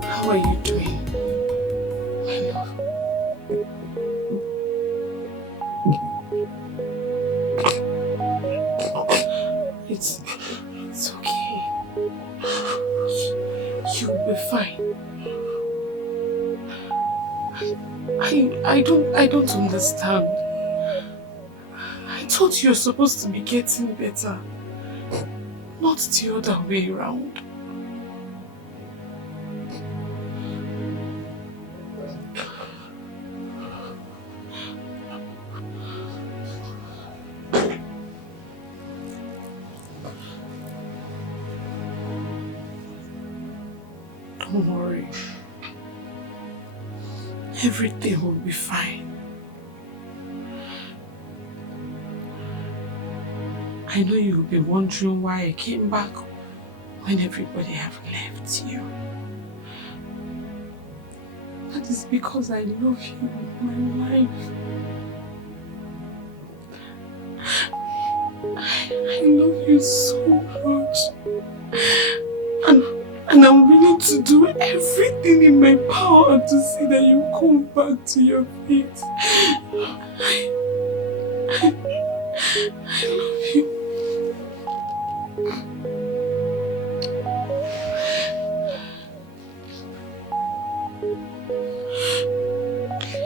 How are you doing, my love? It's okay. You'll be fine. I don't understand. I thought you were supposed to be getting better, not the other way around. Don't worry. Everything will be fine. I know you'll be wondering why I came back when everybody have left you. That is because I love you with my life. I love you so much. And I'm willing to do everything in my power to see that you come back to your feet. I love you.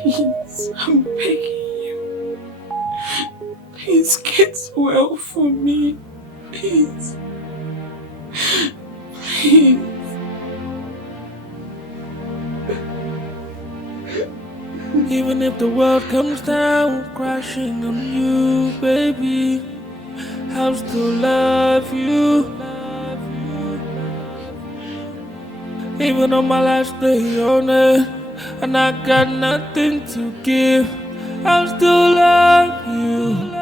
Please. I'm begging you. Please get well for me. Please. Please. Even if the world comes down crashing on you, baby, I'll still love you. Even on my last day on it, and I got nothing to give, I'll still love you.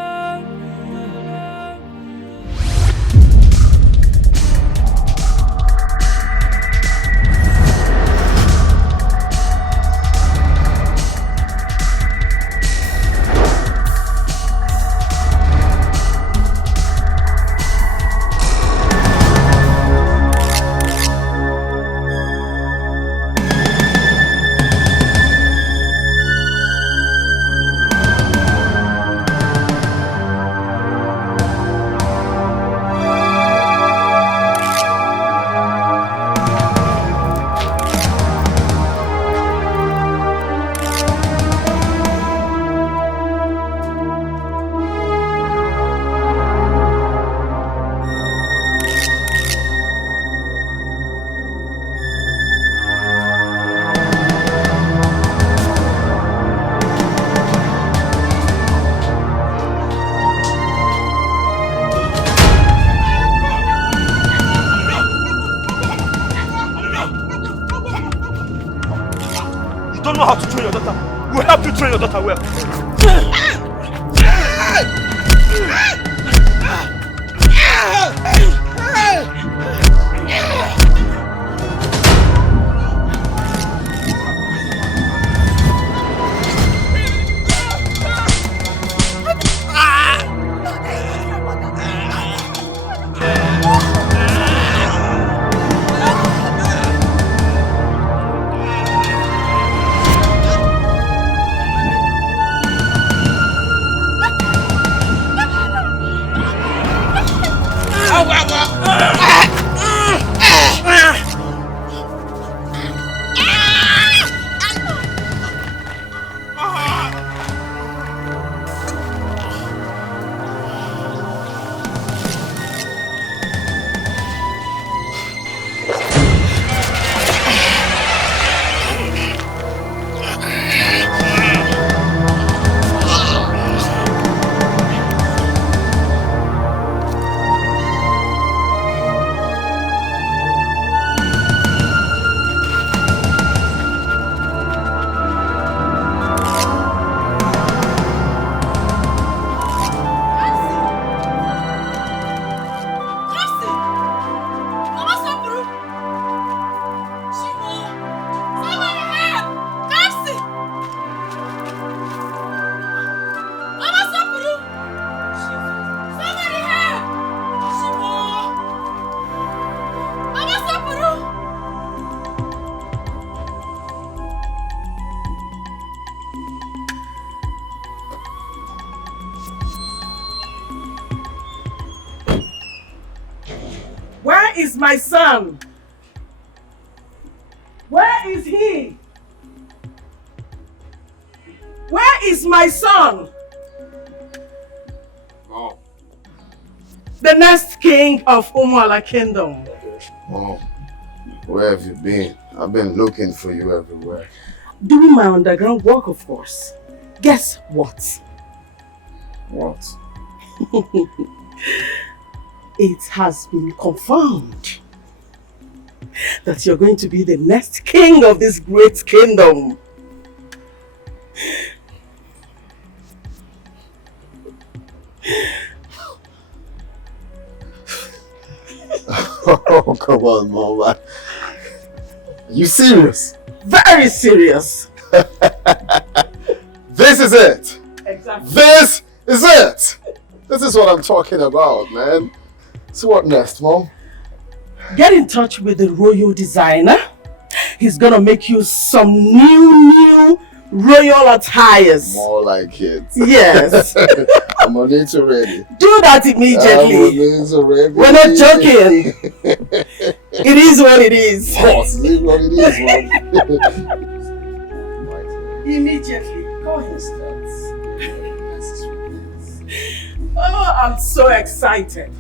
You don't know how to train your daughter. We'll help you train your daughter well. Where is my son? Where is he? Where is my son? Mom. The next king of Umuala Kingdom. Mom, where have you been? I've been looking for you everywhere. Doing my underground work, of course. Guess what? What? It has been confirmed that you're going to be the next king of this great kingdom. Oh, come on, Mom. You serious? Very serious. This is it. Exactly. This is it. This is what I'm talking about, man. So what next, Mom? Get in touch with the royal designer. He's gonna make you some new royal attires. More like it. Yes. I'm on it already. Do that immediately. I'm on it already. We're not joking. It is what it is. Of course, it is what it is, Mom. Immediately. Come coincidence. Oh, I'm so excited.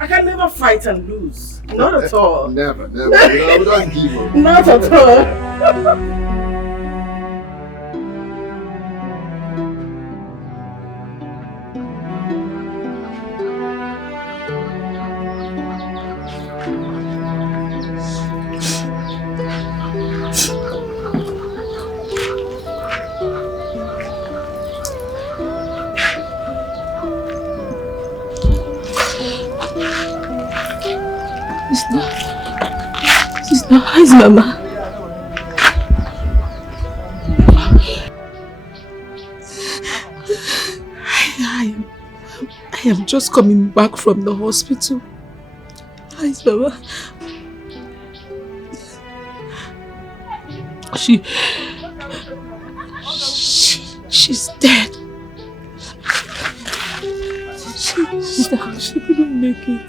I can never fight and lose. Not at all. Never. We don't give up. Not at all. Sister, how is Mama? I am just coming back from the hospital. How is Mama? She's dead. She couldn't make it.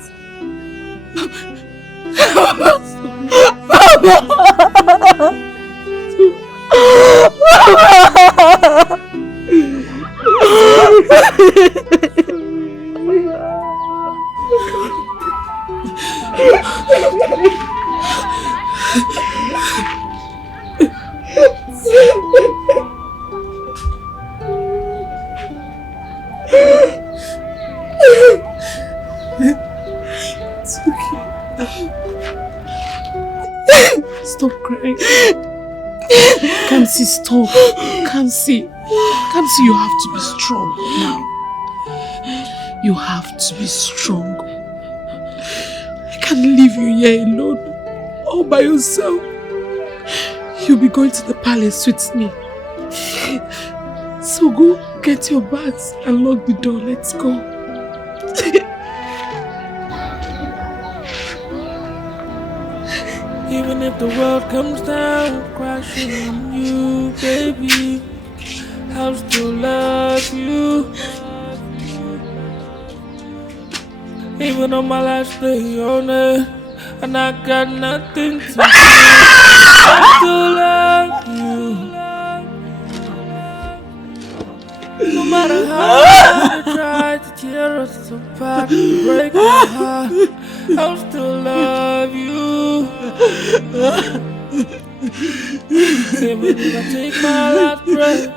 It's okay. Stop crying. Kamsi, stop. Kamsi, you have to be strong now. You have to be strong. I can't leave you here alone, all by yourself. You'll be going to the palace with me. So go get your bags and lock the door. Let's go. Even if the world comes down crashing on you, baby, I'll still love you. Even on my last day on it, and I got nothing to do, I'll still love you. No matter how hard they try to tear us apart, break my heart, I'll still love you. Even if I take my last breath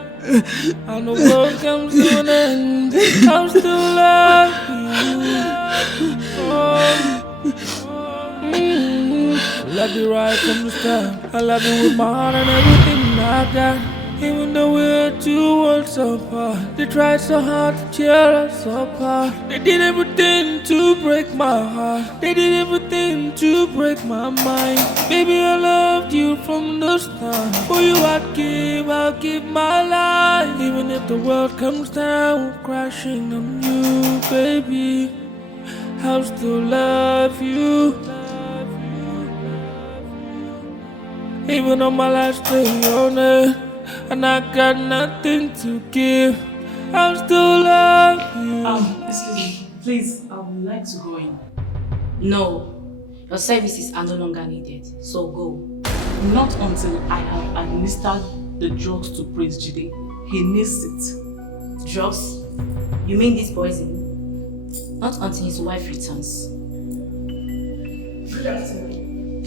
and the world comes to an end, I'll still love you. I love you right from the start. I love you with my heart and everything I got. Even though we're 2 worlds apart, they tried so hard to tear us apart. They did everything to break my heart. They did everything to break my mind. Baby, I loved you from the start. For you I'll give my life. Even if the world comes down crashing on you, baby, I'll still love you. Even on my last day on it, and I got nothing to give, I'll still love you. Excuse me, please, I would like to go in. No, your services are no longer needed, so go. Not until I have administered the drugs to Prince Jide. He needs it. Drugs? You mean this poison? Not until his wife returns. Good afternoon.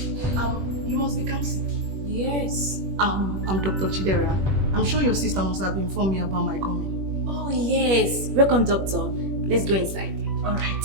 You must be Kamsi. Yes. I'm Dr. Chidera. I'm sure your sister must have informed me about my coming. Oh yes. Welcome, doctor. Let's go inside. All right.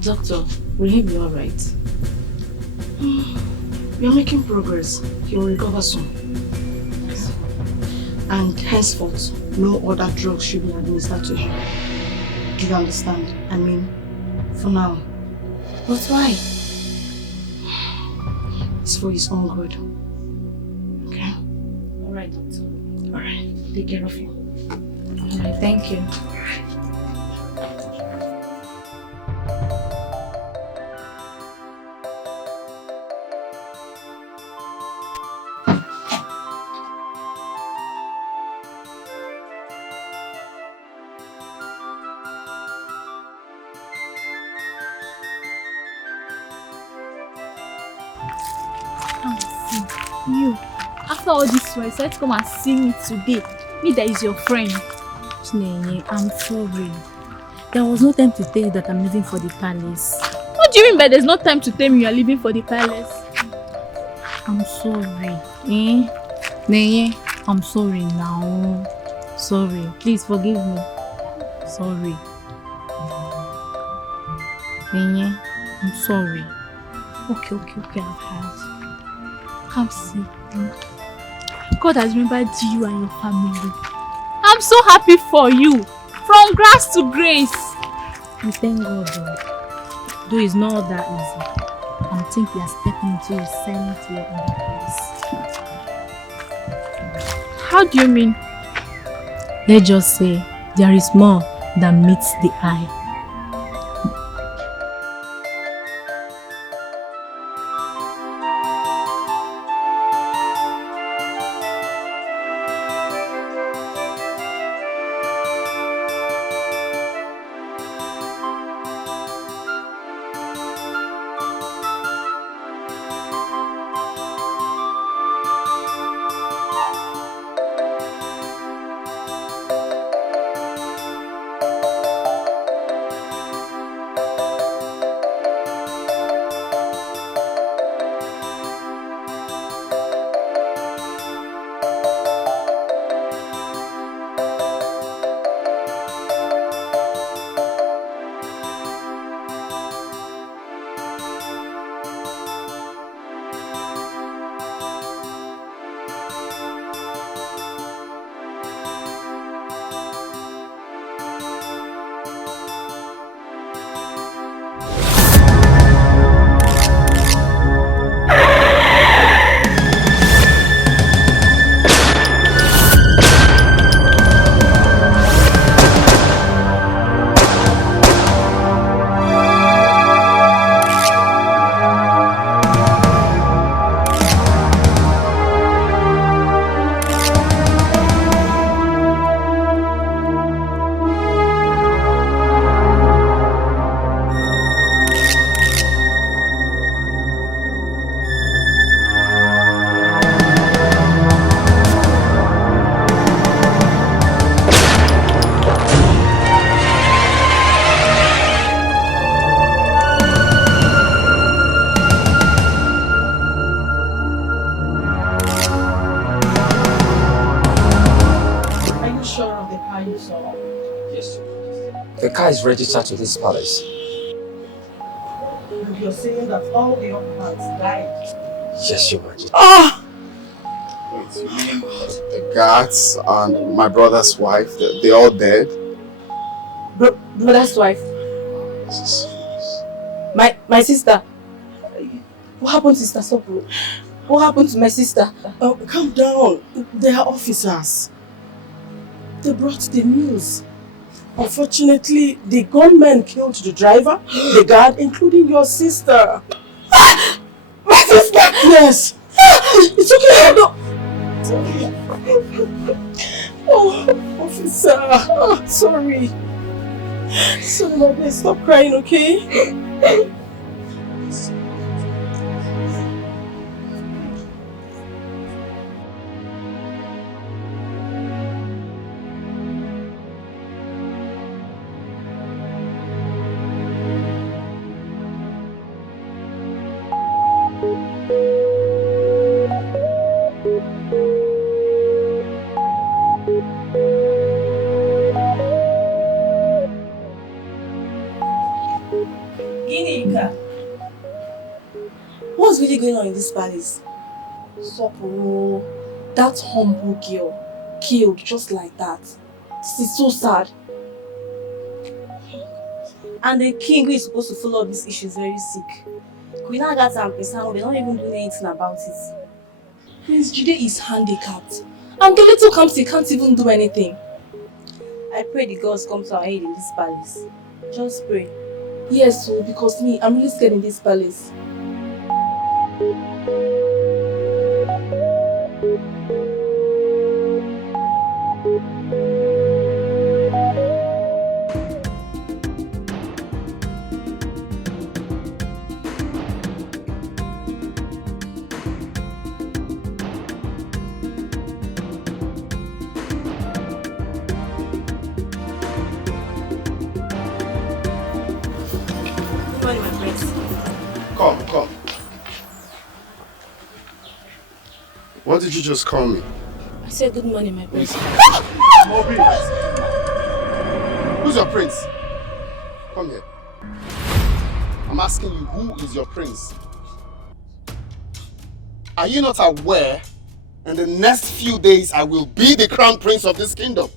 Doctor, will he be alright? We are making progress. He will recover soon. And henceforth, no other drugs should be administered to him. Do you understand? I mean, For now. But why? It's for his own good. Okay? Alright, doctor. Alright. Take care of him. Alright, thank you. You, after all this, you said to come and see me today. Me that is your friend. Chinenye, I'm sorry. There was no time to tell you that I'm leaving for the palace. What do you mean by there's no time to tell me you are leaving for the palace? I'm sorry. Nenye, I'm sorry now. Sorry. Please forgive me. Sorry. Nenye, I'm sorry. Okay, I've heard. Come see. God has remembered you and your family. I'm so happy for you. From grass to grace. We thank God though it's not that easy. I think we are stepping into a silent way in that place. How do you mean? Let's just say there is more than meets the eye. The car is registered to this palace. And you're saying that all the occupants died? Yes, Your Majesty. Ah! Wait, you mean the guards and my brother's wife, they all dead? Brother's wife? My sister? What happened to Sister Sopro? What happened to my sister? Oh, calm down. They are officers. They brought the news. Unfortunately, the gunmen killed the driver, the guard, including your sister. My sister? Yes. It's okay. No. Sorry. Oh, officer. Oh, sorry. Sorry, my dear. Stop crying, okay? What's really going on in this palace? Sopro, that humble girl, killed just like that. This is so sad. And the king who is supposed to follow up this issue is very sick. We now got some Prince we're not even doing anything about it. Prince Jide is handicapped. And the little Kamsi can't even do anything. I pray the gods come to our aid in this palace. Just pray. Yes, so because me, I'm really scared in this palace. Come. What did you just call me? I said good morning, my prince. Who's your prince? Come here. I'm asking you, who is your prince? Are you not aware in the next few days I will be the crown prince of this kingdom?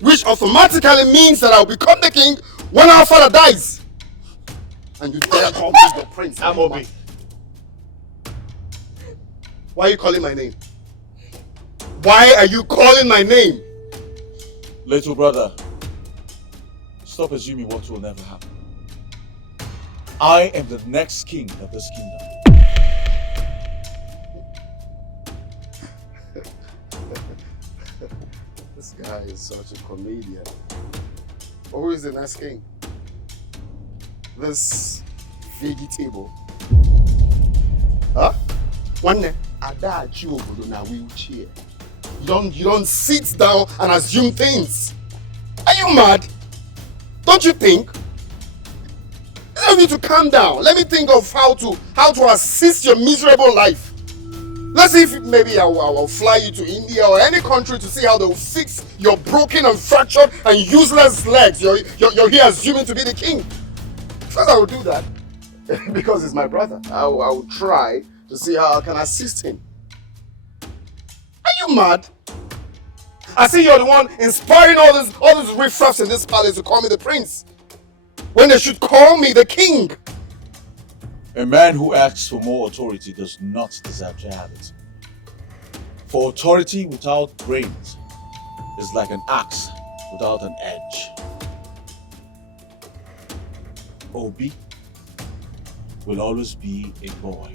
Which automatically means that I'll become the king when our father dies. And you dare call me the prince? Amobi. Why are you calling my name? Why are you calling my name? Little brother, stop assuming what will never happen. I am the next king of this kingdom. This guy is such a comedian. But who is the next king? This vegetable. Huh? One day, Ada achieve na wheelchair. You don't sit down and assume things. Are you mad? Don't you think? You need to calm down. Let me think of how to assist your miserable life. Let's see if maybe I will fly you to India or any country to see how they will fix your broken and fractured and useless legs. You're here assuming to be the king. First I will do that because he's my brother. I will try to see how I can assist him. Are you mad? I see you're the one inspiring all these riffraffs in this palace to call me the prince, when they should call me the king. A man who asks for more authority does not deserve to have it. For authority without brains is like an axe without an edge. Obi will always be a boy.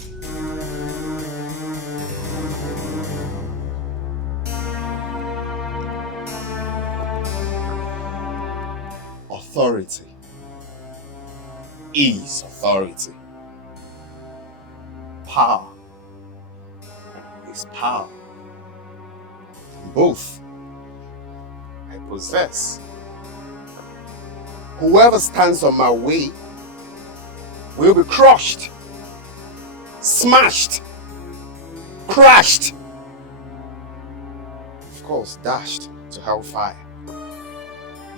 Authority is authority. Power is power. Both I possess. Whoever stands on my way will be crushed, smashed, crushed, of course dashed to hellfire.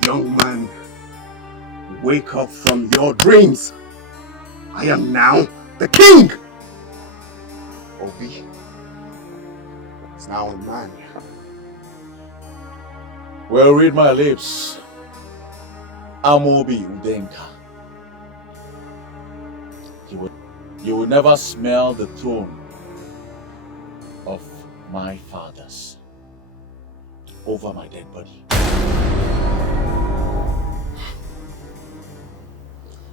Young man, wake up from your dreams. I am now the king. Obi is now a man. Well, read my lips. Amobi Udenka. You will never smell the throne of my fathers over my dead body.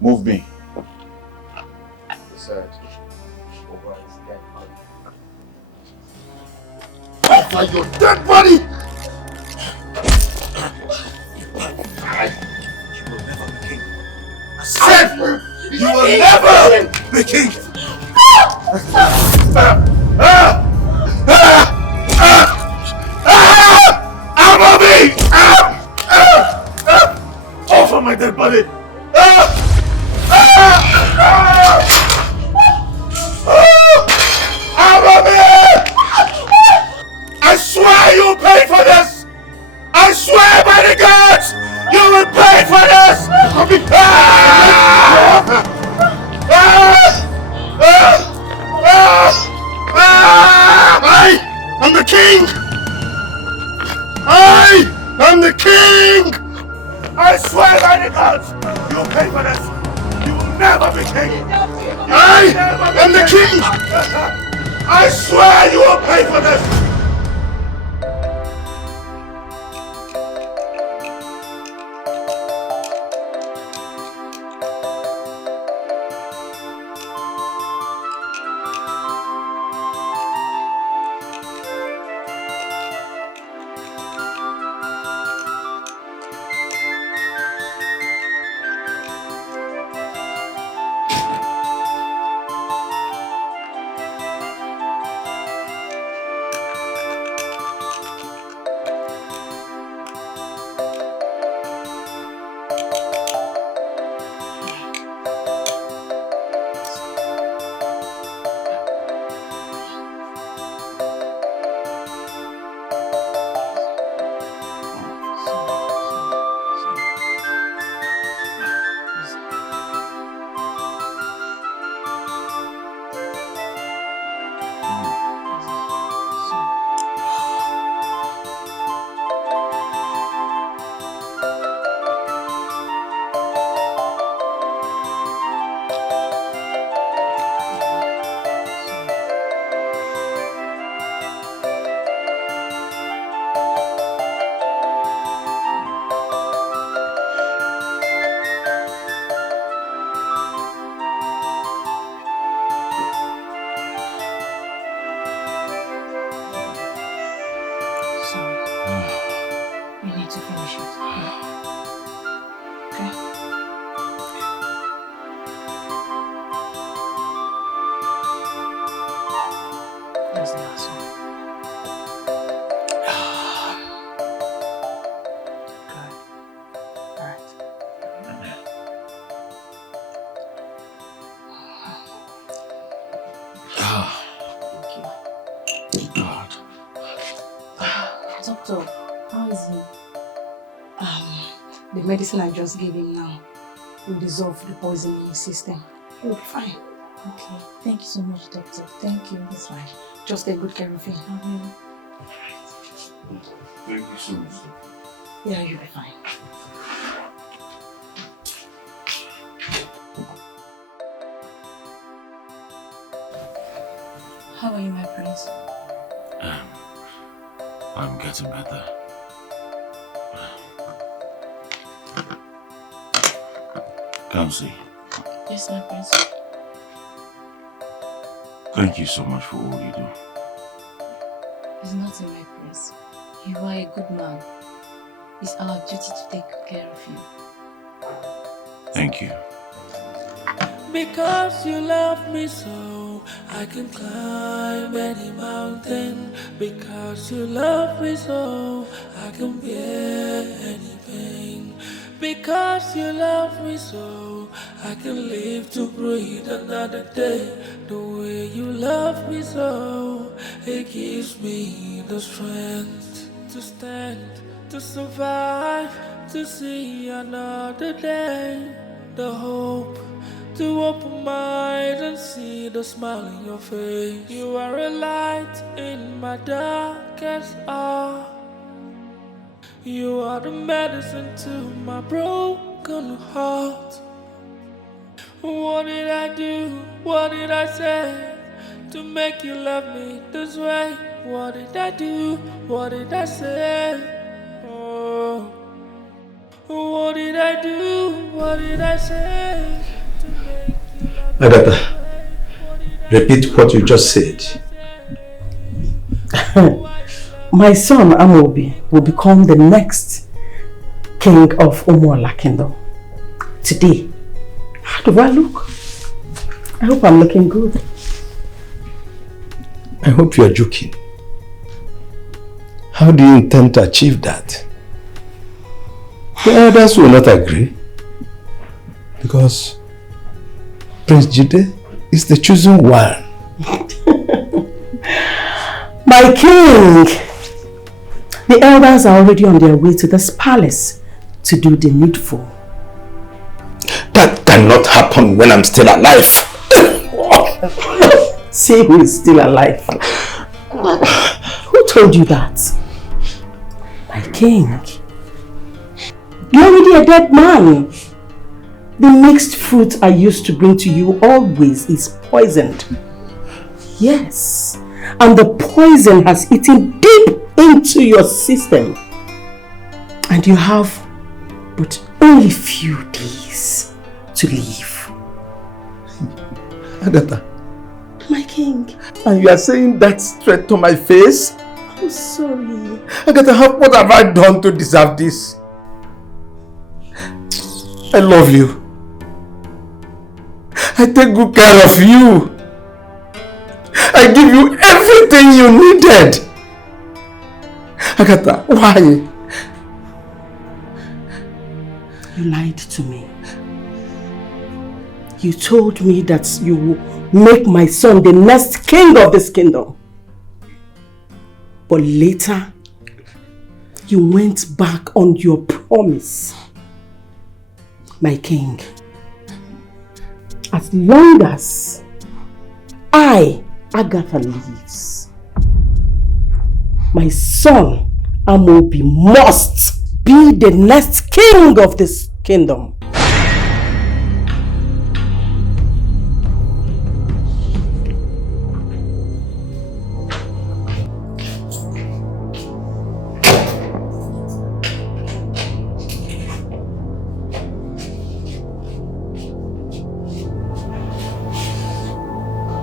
Move me. Said over his dead body. Over your dead body! You will never be king. I said you will never be king. Amobi! Over my dead body! I swear you'll pay for this! I swear by the gods! You will pay for this! king! I am the king! I swear you will pay for this! Doctor, how is he? The medicine I just gave him now will dissolve the poison in his system. He'll be fine. Okay, thank you so much, doctor. Thank you. It's fine. Just take good care of him. I will. Thank you so much. Yeah, you'll be fine. How are you, my prince? I'm getting better. Kamsi, Yes, my prince. thank you so much for all you do. It's nothing, my prince. You are a good man. It's our duty to take care of you. Thank you. Because you love me so, I can climb any mountain. Because you love me so, I can bear any pain. Because you love me so, I can live to breathe another day. The way you love me so, it gives me the strength to stand, to survive, to see another day. The hope to open my eyes and see the smile in your face. You are a light in my darkest hour. You are the medicine to my broken heart. What did I do? What did I say to make you love me this way? What did I do? What did I say? Oh, what did I do? What did I say? Agatha, repeat what you just said. My son Amobi will become the next king of Umuola Kingdom. Today, how do I look? I hope I'm looking good. I hope you are joking. How do you intend to achieve that? The elders will not agree. Because Prince Jide is the chosen one. My king! The elders are already on their way to this palace to do the needful. That cannot happen when I'm still alive. See who is still alive. Who told you that? My king. You're already a dead man. The mixed fruit I used to bring to you always is poisoned. Yes, and the poison has eaten deep into your system. And you have but only few days to live. Agatha. My king. And you are saying that straight to my face? I'm sorry. Agatha, what have I done to deserve this? I love you. I take good care of you. I give you everything you needed. Agatha, why? You lied to me. You told me that you will make my son the next king of this kingdom. But later, you went back on your promise. My king, as long as I, Agatha, lives, my son, Amobi, must be the next king of this kingdom.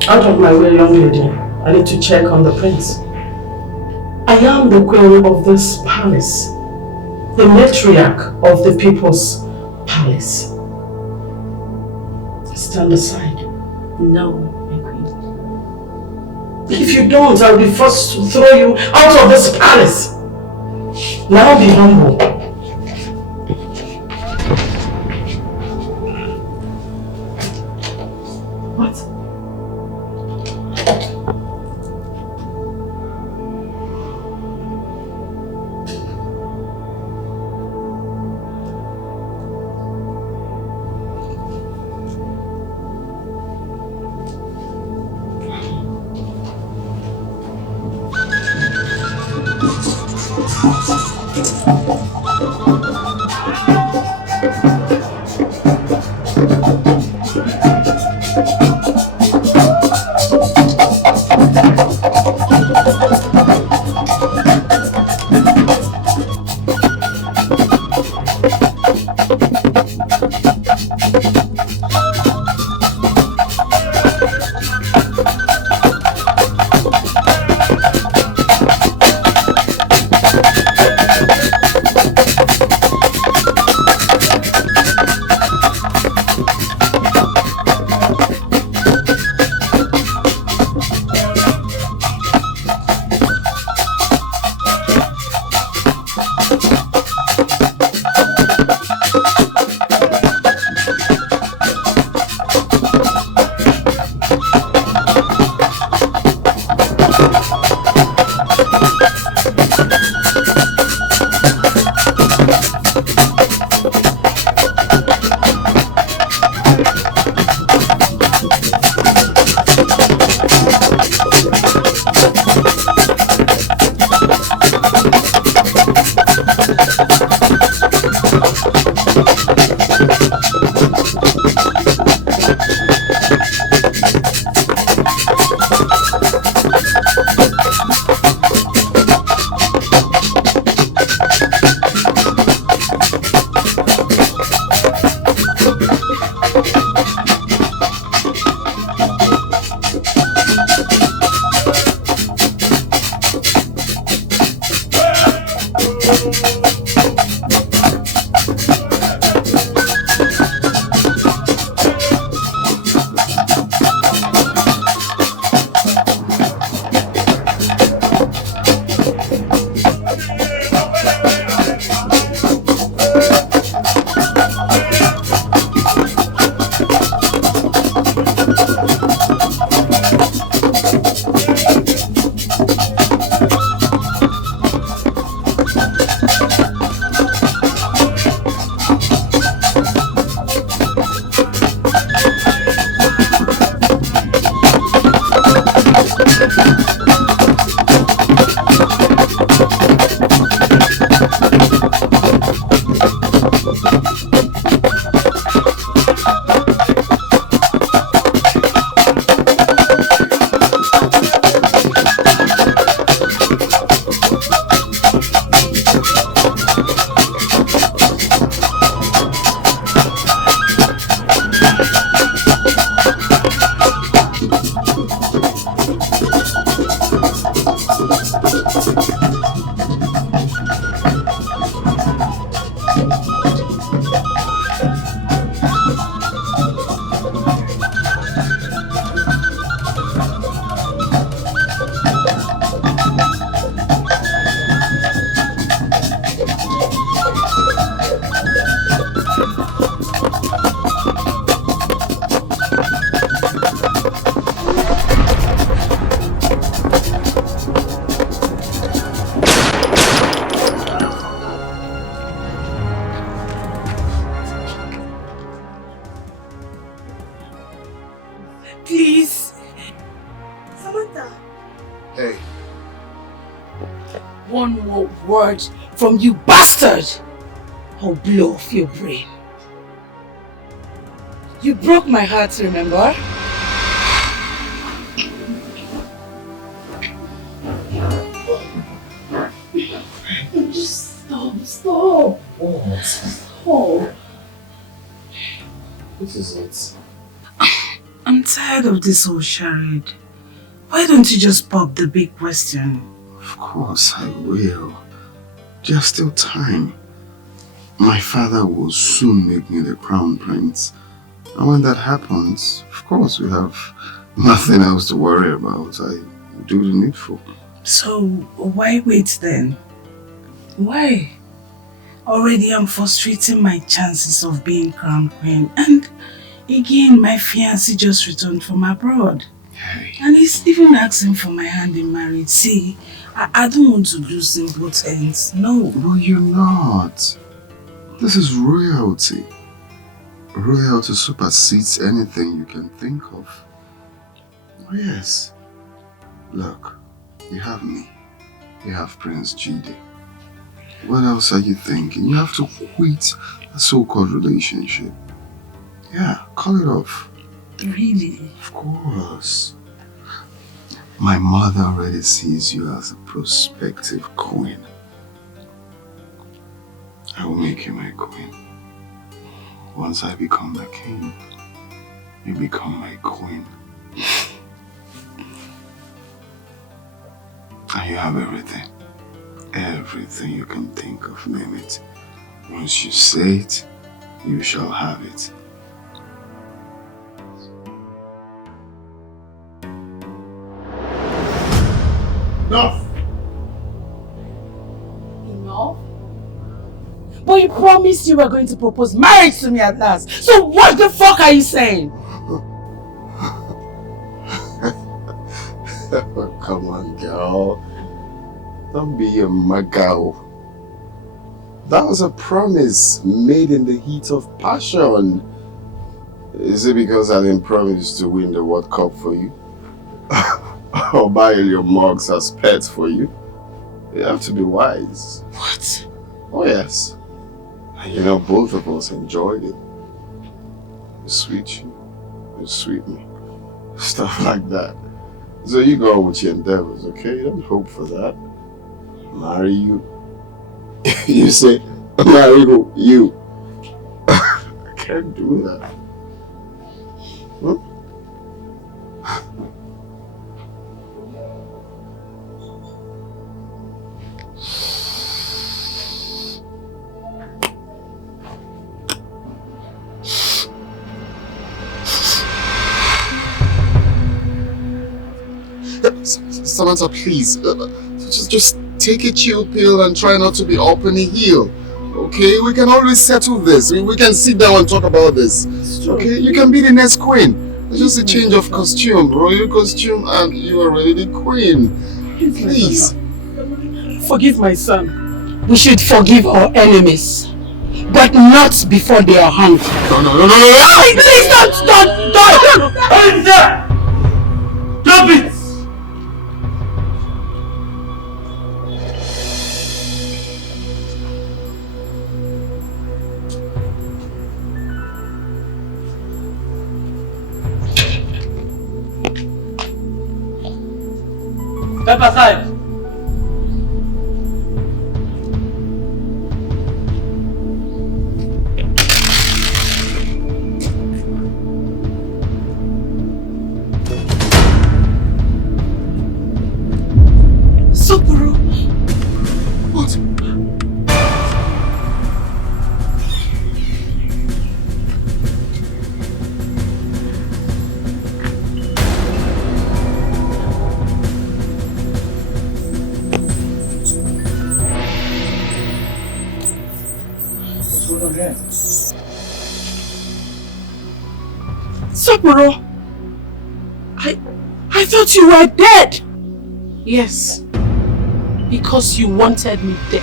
Out of my way, young lady. I need to check on the prince. I am the queen of this palace, the matriarch of the people's palace. Stand aside. No, my queen. If you don't, I'll be forced to throw you out of this palace. Now be humble. What? Please. Samantha. Hey. One more word from you, bastard! I'll blow off your brain. You broke my heart, remember? Just stop. What? Stop. This is it. I'm tired of this whole charade. Why don't you just pop the big question? Of course I will. There's still time. My father will soon make me the crown prince. And when that happens, of course we have nothing else to worry about. I do the needful. So, why wait then? Why? Already I'm frustrating my chances of being crown queen. And again, my fiancé just returned from abroad. Hey. And he's even asking for my hand in marriage. See, I don't want to lose in both ends. No. No, you're not. This is royalty. Royalty supersedes anything you can think of. Oh, yes. Look, you have me. You have Prince Jide. What else are you thinking? You have to quit a so-called relationship. Yeah, call it off. Really? Of course. My mother already sees you as a prospective queen. I will make you my queen. Once I become the king, you become my queen. And you have everything. Everything you can think of, name it. Once you say it, you shall have it. Enough! Enough? But you promised you were going to propose marriage to me at last. So what the fuck are you saying? Come on, girl. Don't be a magal. That was a promise made in the heat of passion. Is it because I didn't promise to win the World Cup for you? Or buy your mugs as pets for you? You have to be wise. What? Oh yes. And you know, both of us enjoyed it. You sweet you, you sweet me. Stuff like that. So you go on with your endeavors, okay? Don't hope for that. Marry you. You say, marry who? You. I can't do that. Hmm? Samantha, please, just take a chill pill and try not to be up in the heel. Okay, we can always settle this. We can sit down and talk about this. Okay, you can be the next queen. It's just a change of costume, royal costume, and you are already the queen. Please. Forgive my son. We should forgive our enemies. But not before they are hung. No. Please don't! Stop it! Step aside. Sopuru. What? Sopuru. I thought you were dead. Yes, because you wanted me dead.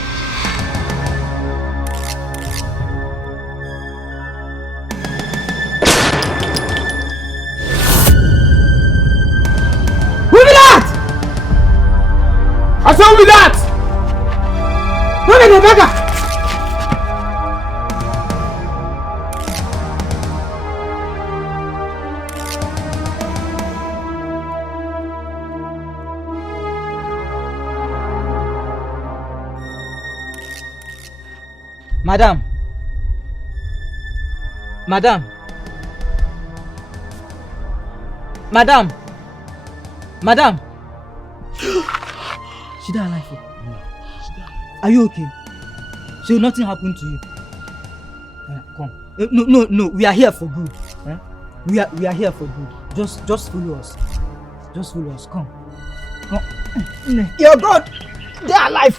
What's wrong with that? Look at the beggar! Madam. Madam. Madam. Madam. She died alive. Are you okay? So nothing happened to you? Come. No. We are here for good. We are here for good. Just follow us. Just follow us. Come. Your God, they are alive.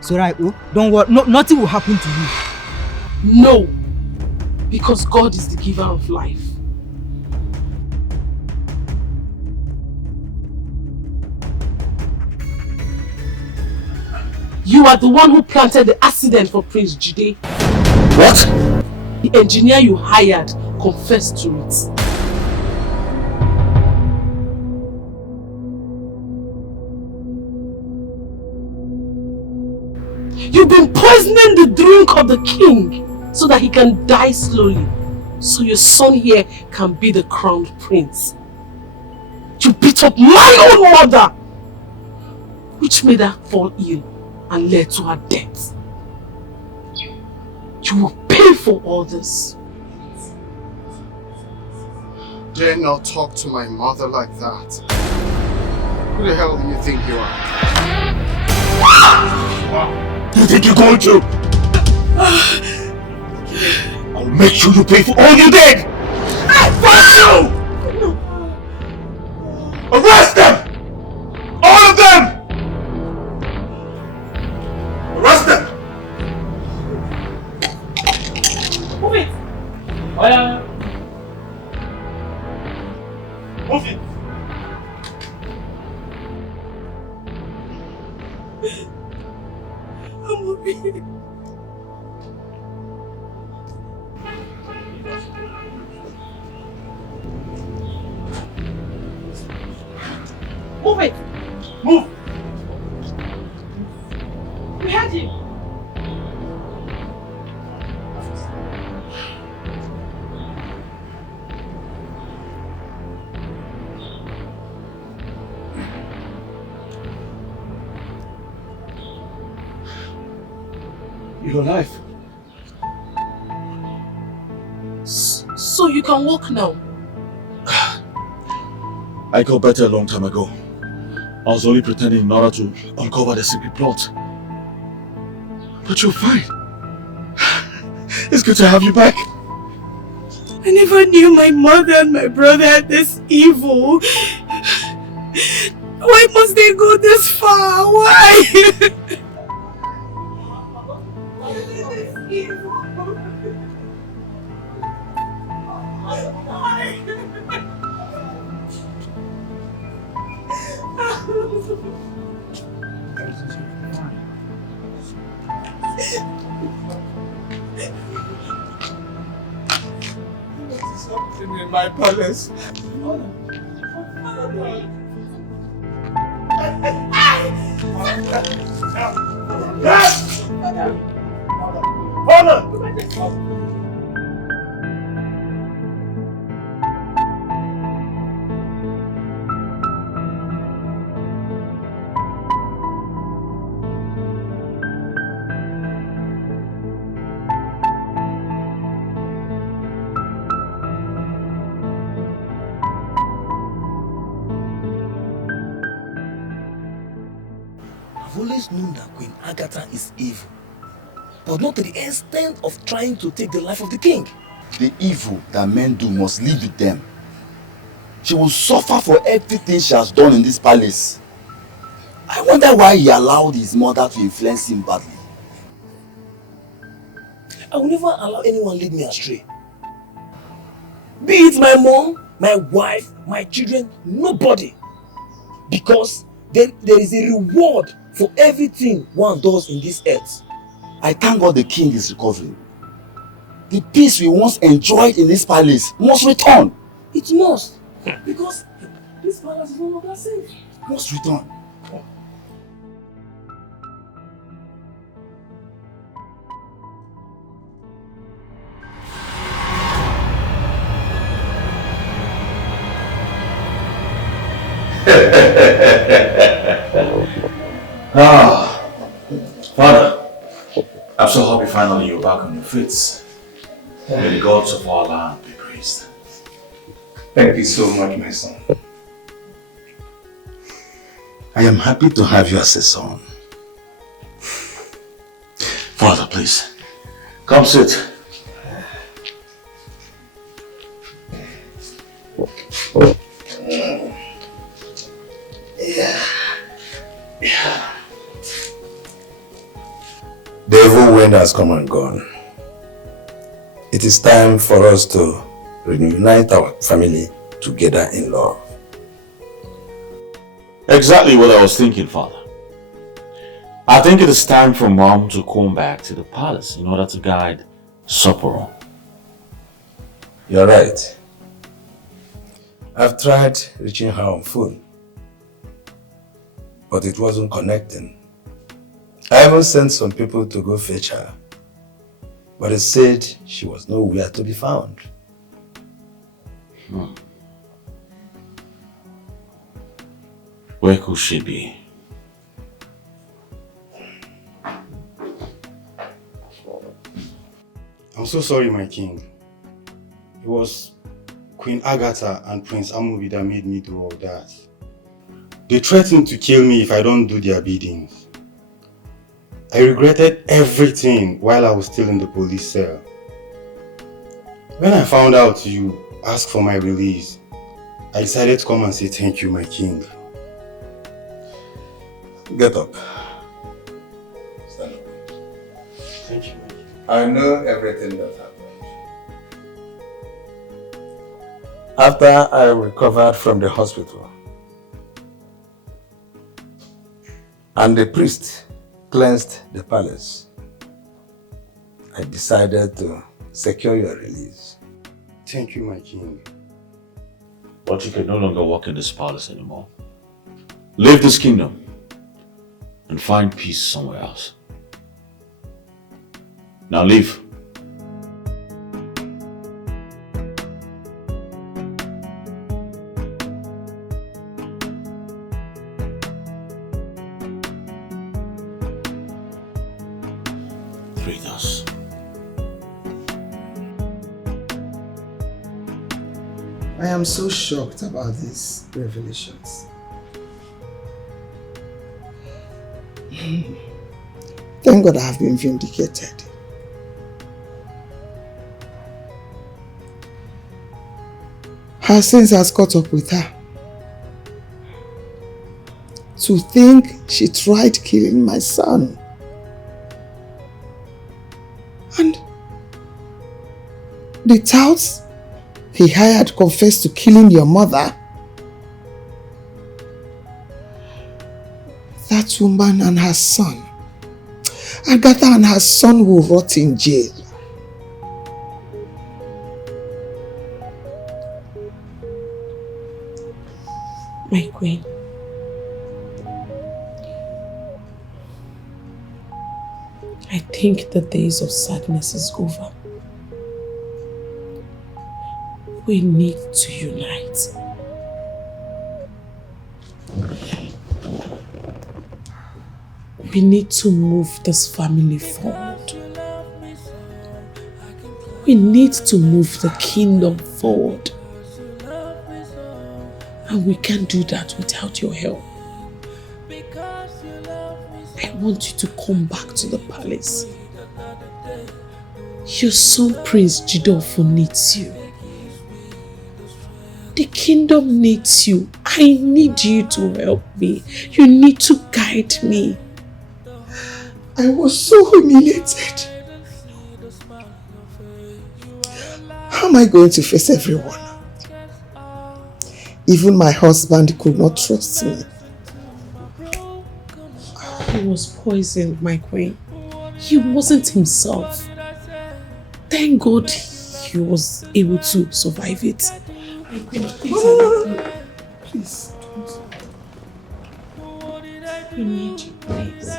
So right, don't worry. No, nothing will happen to you. No, because God is the giver of life. You are the one who planted the accident for Prince Jide. What? The engineer you hired confessed to it. You've been poisoning the drink of the king so that he can die slowly, so your son here can be the crowned prince. You beat up my own mother, which made her fall ill and led to her death. You will pay for all this. Dare not talk to my mother like that. Who the hell do you think you are? You think you're going to? I'll make sure you pay for all you did! Fuck you! Arrest them! All of them! Arrest them! Move it! Oh yeah. Move it! I'm moving. Move it! Move! We had him! You're alive. So you can walk now. I got better a long time ago. I was only pretending in order to uncover the secret plot. But you're fine. It's good to have you back. I never knew my mother and my brother had this evil. Why must they go this far? Why? Something in my palace. I've always known that Queen Agatha is evil, but not to the extent of trying to take the life of the king. The evil that men do must live with them. She will suffer for everything she has done in this palace. I wonder why he allowed his mother to influence him badly. I will never allow anyone lead me astray. Be it my mom, my wife, my children, nobody. Because there is a reward for everything one does in this earth. I thank God the king is recovering. The peace we once enjoyed in this palace must return. It must. Because this palace is no longer safe. Must return. happen. Father, I'm so happy finally you're back on your feet. May the gods of our land be praised. Thank you so much, my son. I am happy to have you as a son. Father, please, come sit. The evil wind has come and gone. It is time for us to reunite our family together in love. Exactly what I was thinking, Father. I think it is time for Mom to come back to the palace in order to guide Sapporo. You're right. I've tried reaching her on phone, but it wasn't connecting. I even sent some people to go fetch her, but they said she was nowhere to be found. Where could she be? I'm so sorry, my king. It was Queen Agatha and Prince Amubi that made me do all that. They threatened to kill me if I don't do their biddings. I regretted everything while I was still in the police cell. When I found out you asked for my release, I decided to come and say thank you, my king. Get up. Stand up. Thank you, my king. I know everything that happened. After I recovered from the hospital, and the priest cleansed the palace, I decided to secure your release. Thank you, my king. But you can no longer walk in this palace anymore. Leave this kingdom and find peace somewhere else. Now leave. Us. I am so shocked about these revelations. Thank God I have been vindicated. Her sins has caught up with her. To think she tried killing my son. And the touts he hired confessed to killing your mother. That woman and her son, Agatha and her son, will rot in jail. My queen, I think the days of sadness is over. We need to unite. We need to move this family forward. We need to move the kingdom forward. And we can't do that without your help. I want you to come back to the palace. Your son Prince Jidofo needs you. The kingdom needs you. I need you to help me. You need to guide me. I was so humiliated. How am I going to face everyone? Even my husband could not trust me. He was poisoned, my queen. He wasn't himself. Thank God he was able to survive it. My queen, please. Please, don't. We need you, please.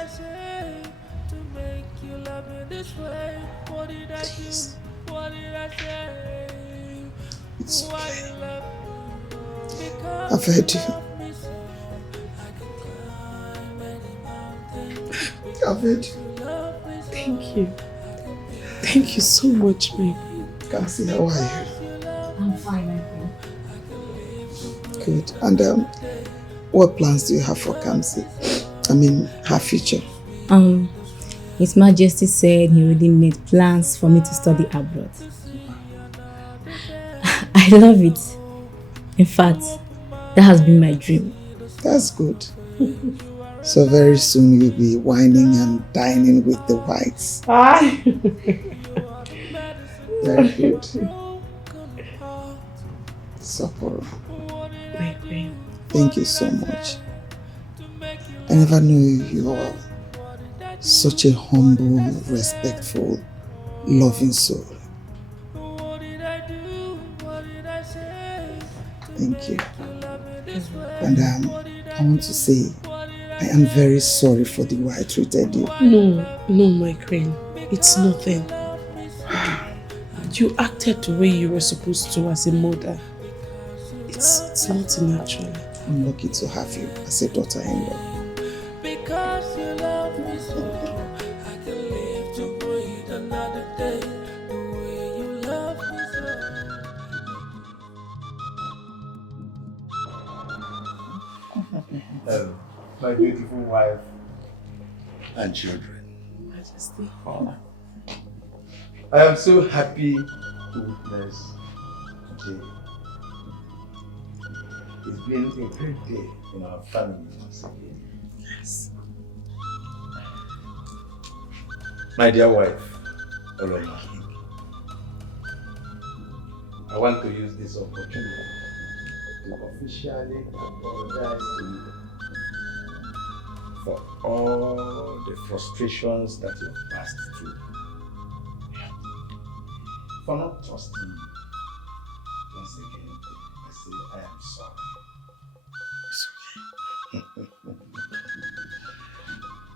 Please. It's okay. I've heard you. I've heard you. Thank you. Thank you so much, my Kamsi, how are you? I'm fine, my friend. Good. And what plans do you have for Kamsi? I mean, her future? His Majesty said he already made plans for me to study abroad. I love it. In fact, that has been my dream. That's good. So very soon you'll be whining and dining with the whites. Very good. Sapporo. My queen. Thank you so much. I never knew you were such a humble, respectful, loving soul. Thank you. And I want to say, I am very sorry for the way I treated you. No, my queen. It's nothing. You acted the way you were supposed to as a mother. It's nothing actually. I'm lucky to have you as a daughter-in-law. Because you love me so, I can live to breathe another day. The way you love me so. My beautiful wife and children. Majesty. I am so happy to witness today. It's been a great day in our family once again. Yes. My dear wife, Oloma, I want to use this opportunity to officially apologize to you for all the frustrations that you've passed through. For not trusting me. Once again, I say I am sorry. It's okay.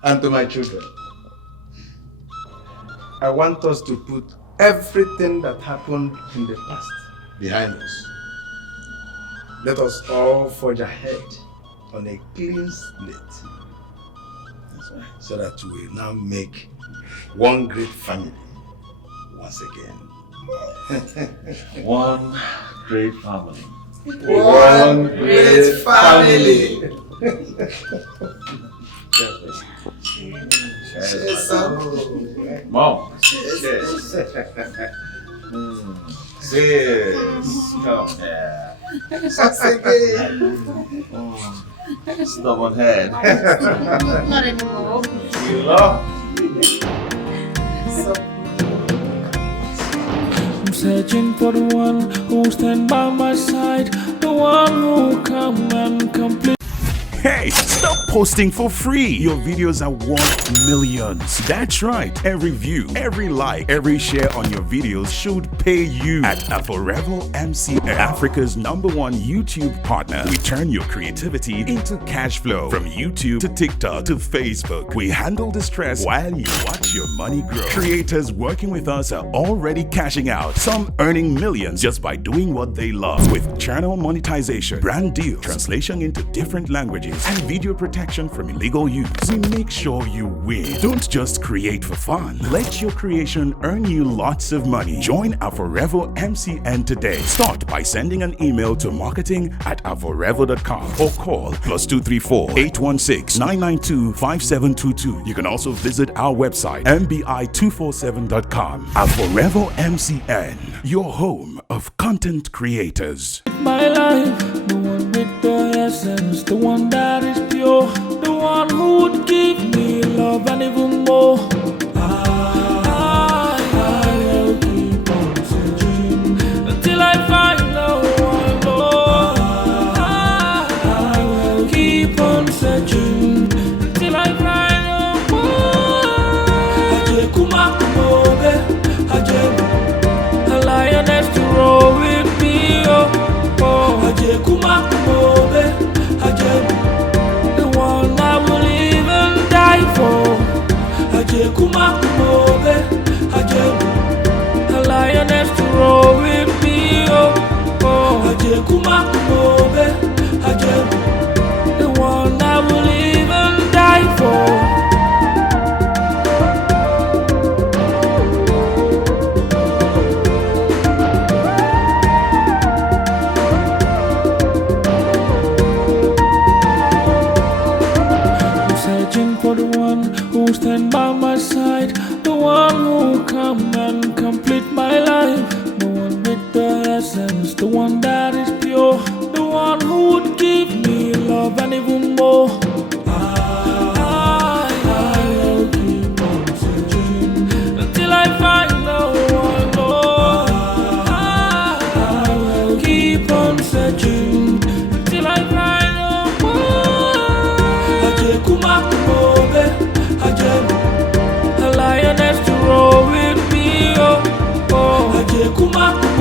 And to my children, I want us to put everything that happened in the past behind us. Let us all forge ahead on a clean slate. So that we will now make one great family once again. One great family. One great family. Cheers. Mom. Cheers. Cheers. Come here. Stubborn head. Not anymore. You love. I'm searching for the one who stand by my side, the one who come and complete. Hey, stop posting for free. Your videos are worth millions. That's right. Every view, every like, every share on your videos should pay you. At Forever MCN, Africa's #1 YouTube partner, we turn your creativity into cash flow. From YouTube to TikTok to Facebook, we handle the stress while you watch your money grow. Creators working with us are already cashing out, some earning millions just by doing what they love. With channel monetization, brand deals, translation into different languages, and video protection from illegal use, we make sure you win. Don't just create for fun. Let your creation earn you lots of money. Join our Forever MCN today. Start by sending an email to marketing@forever.com or call +234 816 992 5722. You can also visit our website mbi247.com. Our Forever MCN, your home of content creators. My life, the one with the essence, the one that is pure, the one who would give me love and even more. I will keep on searching until I find the one more. I will keep on searching until I find the one. Aje kuma kumobe, aje a lioness to roll with me, oh. Aje kuma kumobe, aje the one I will live Kuma.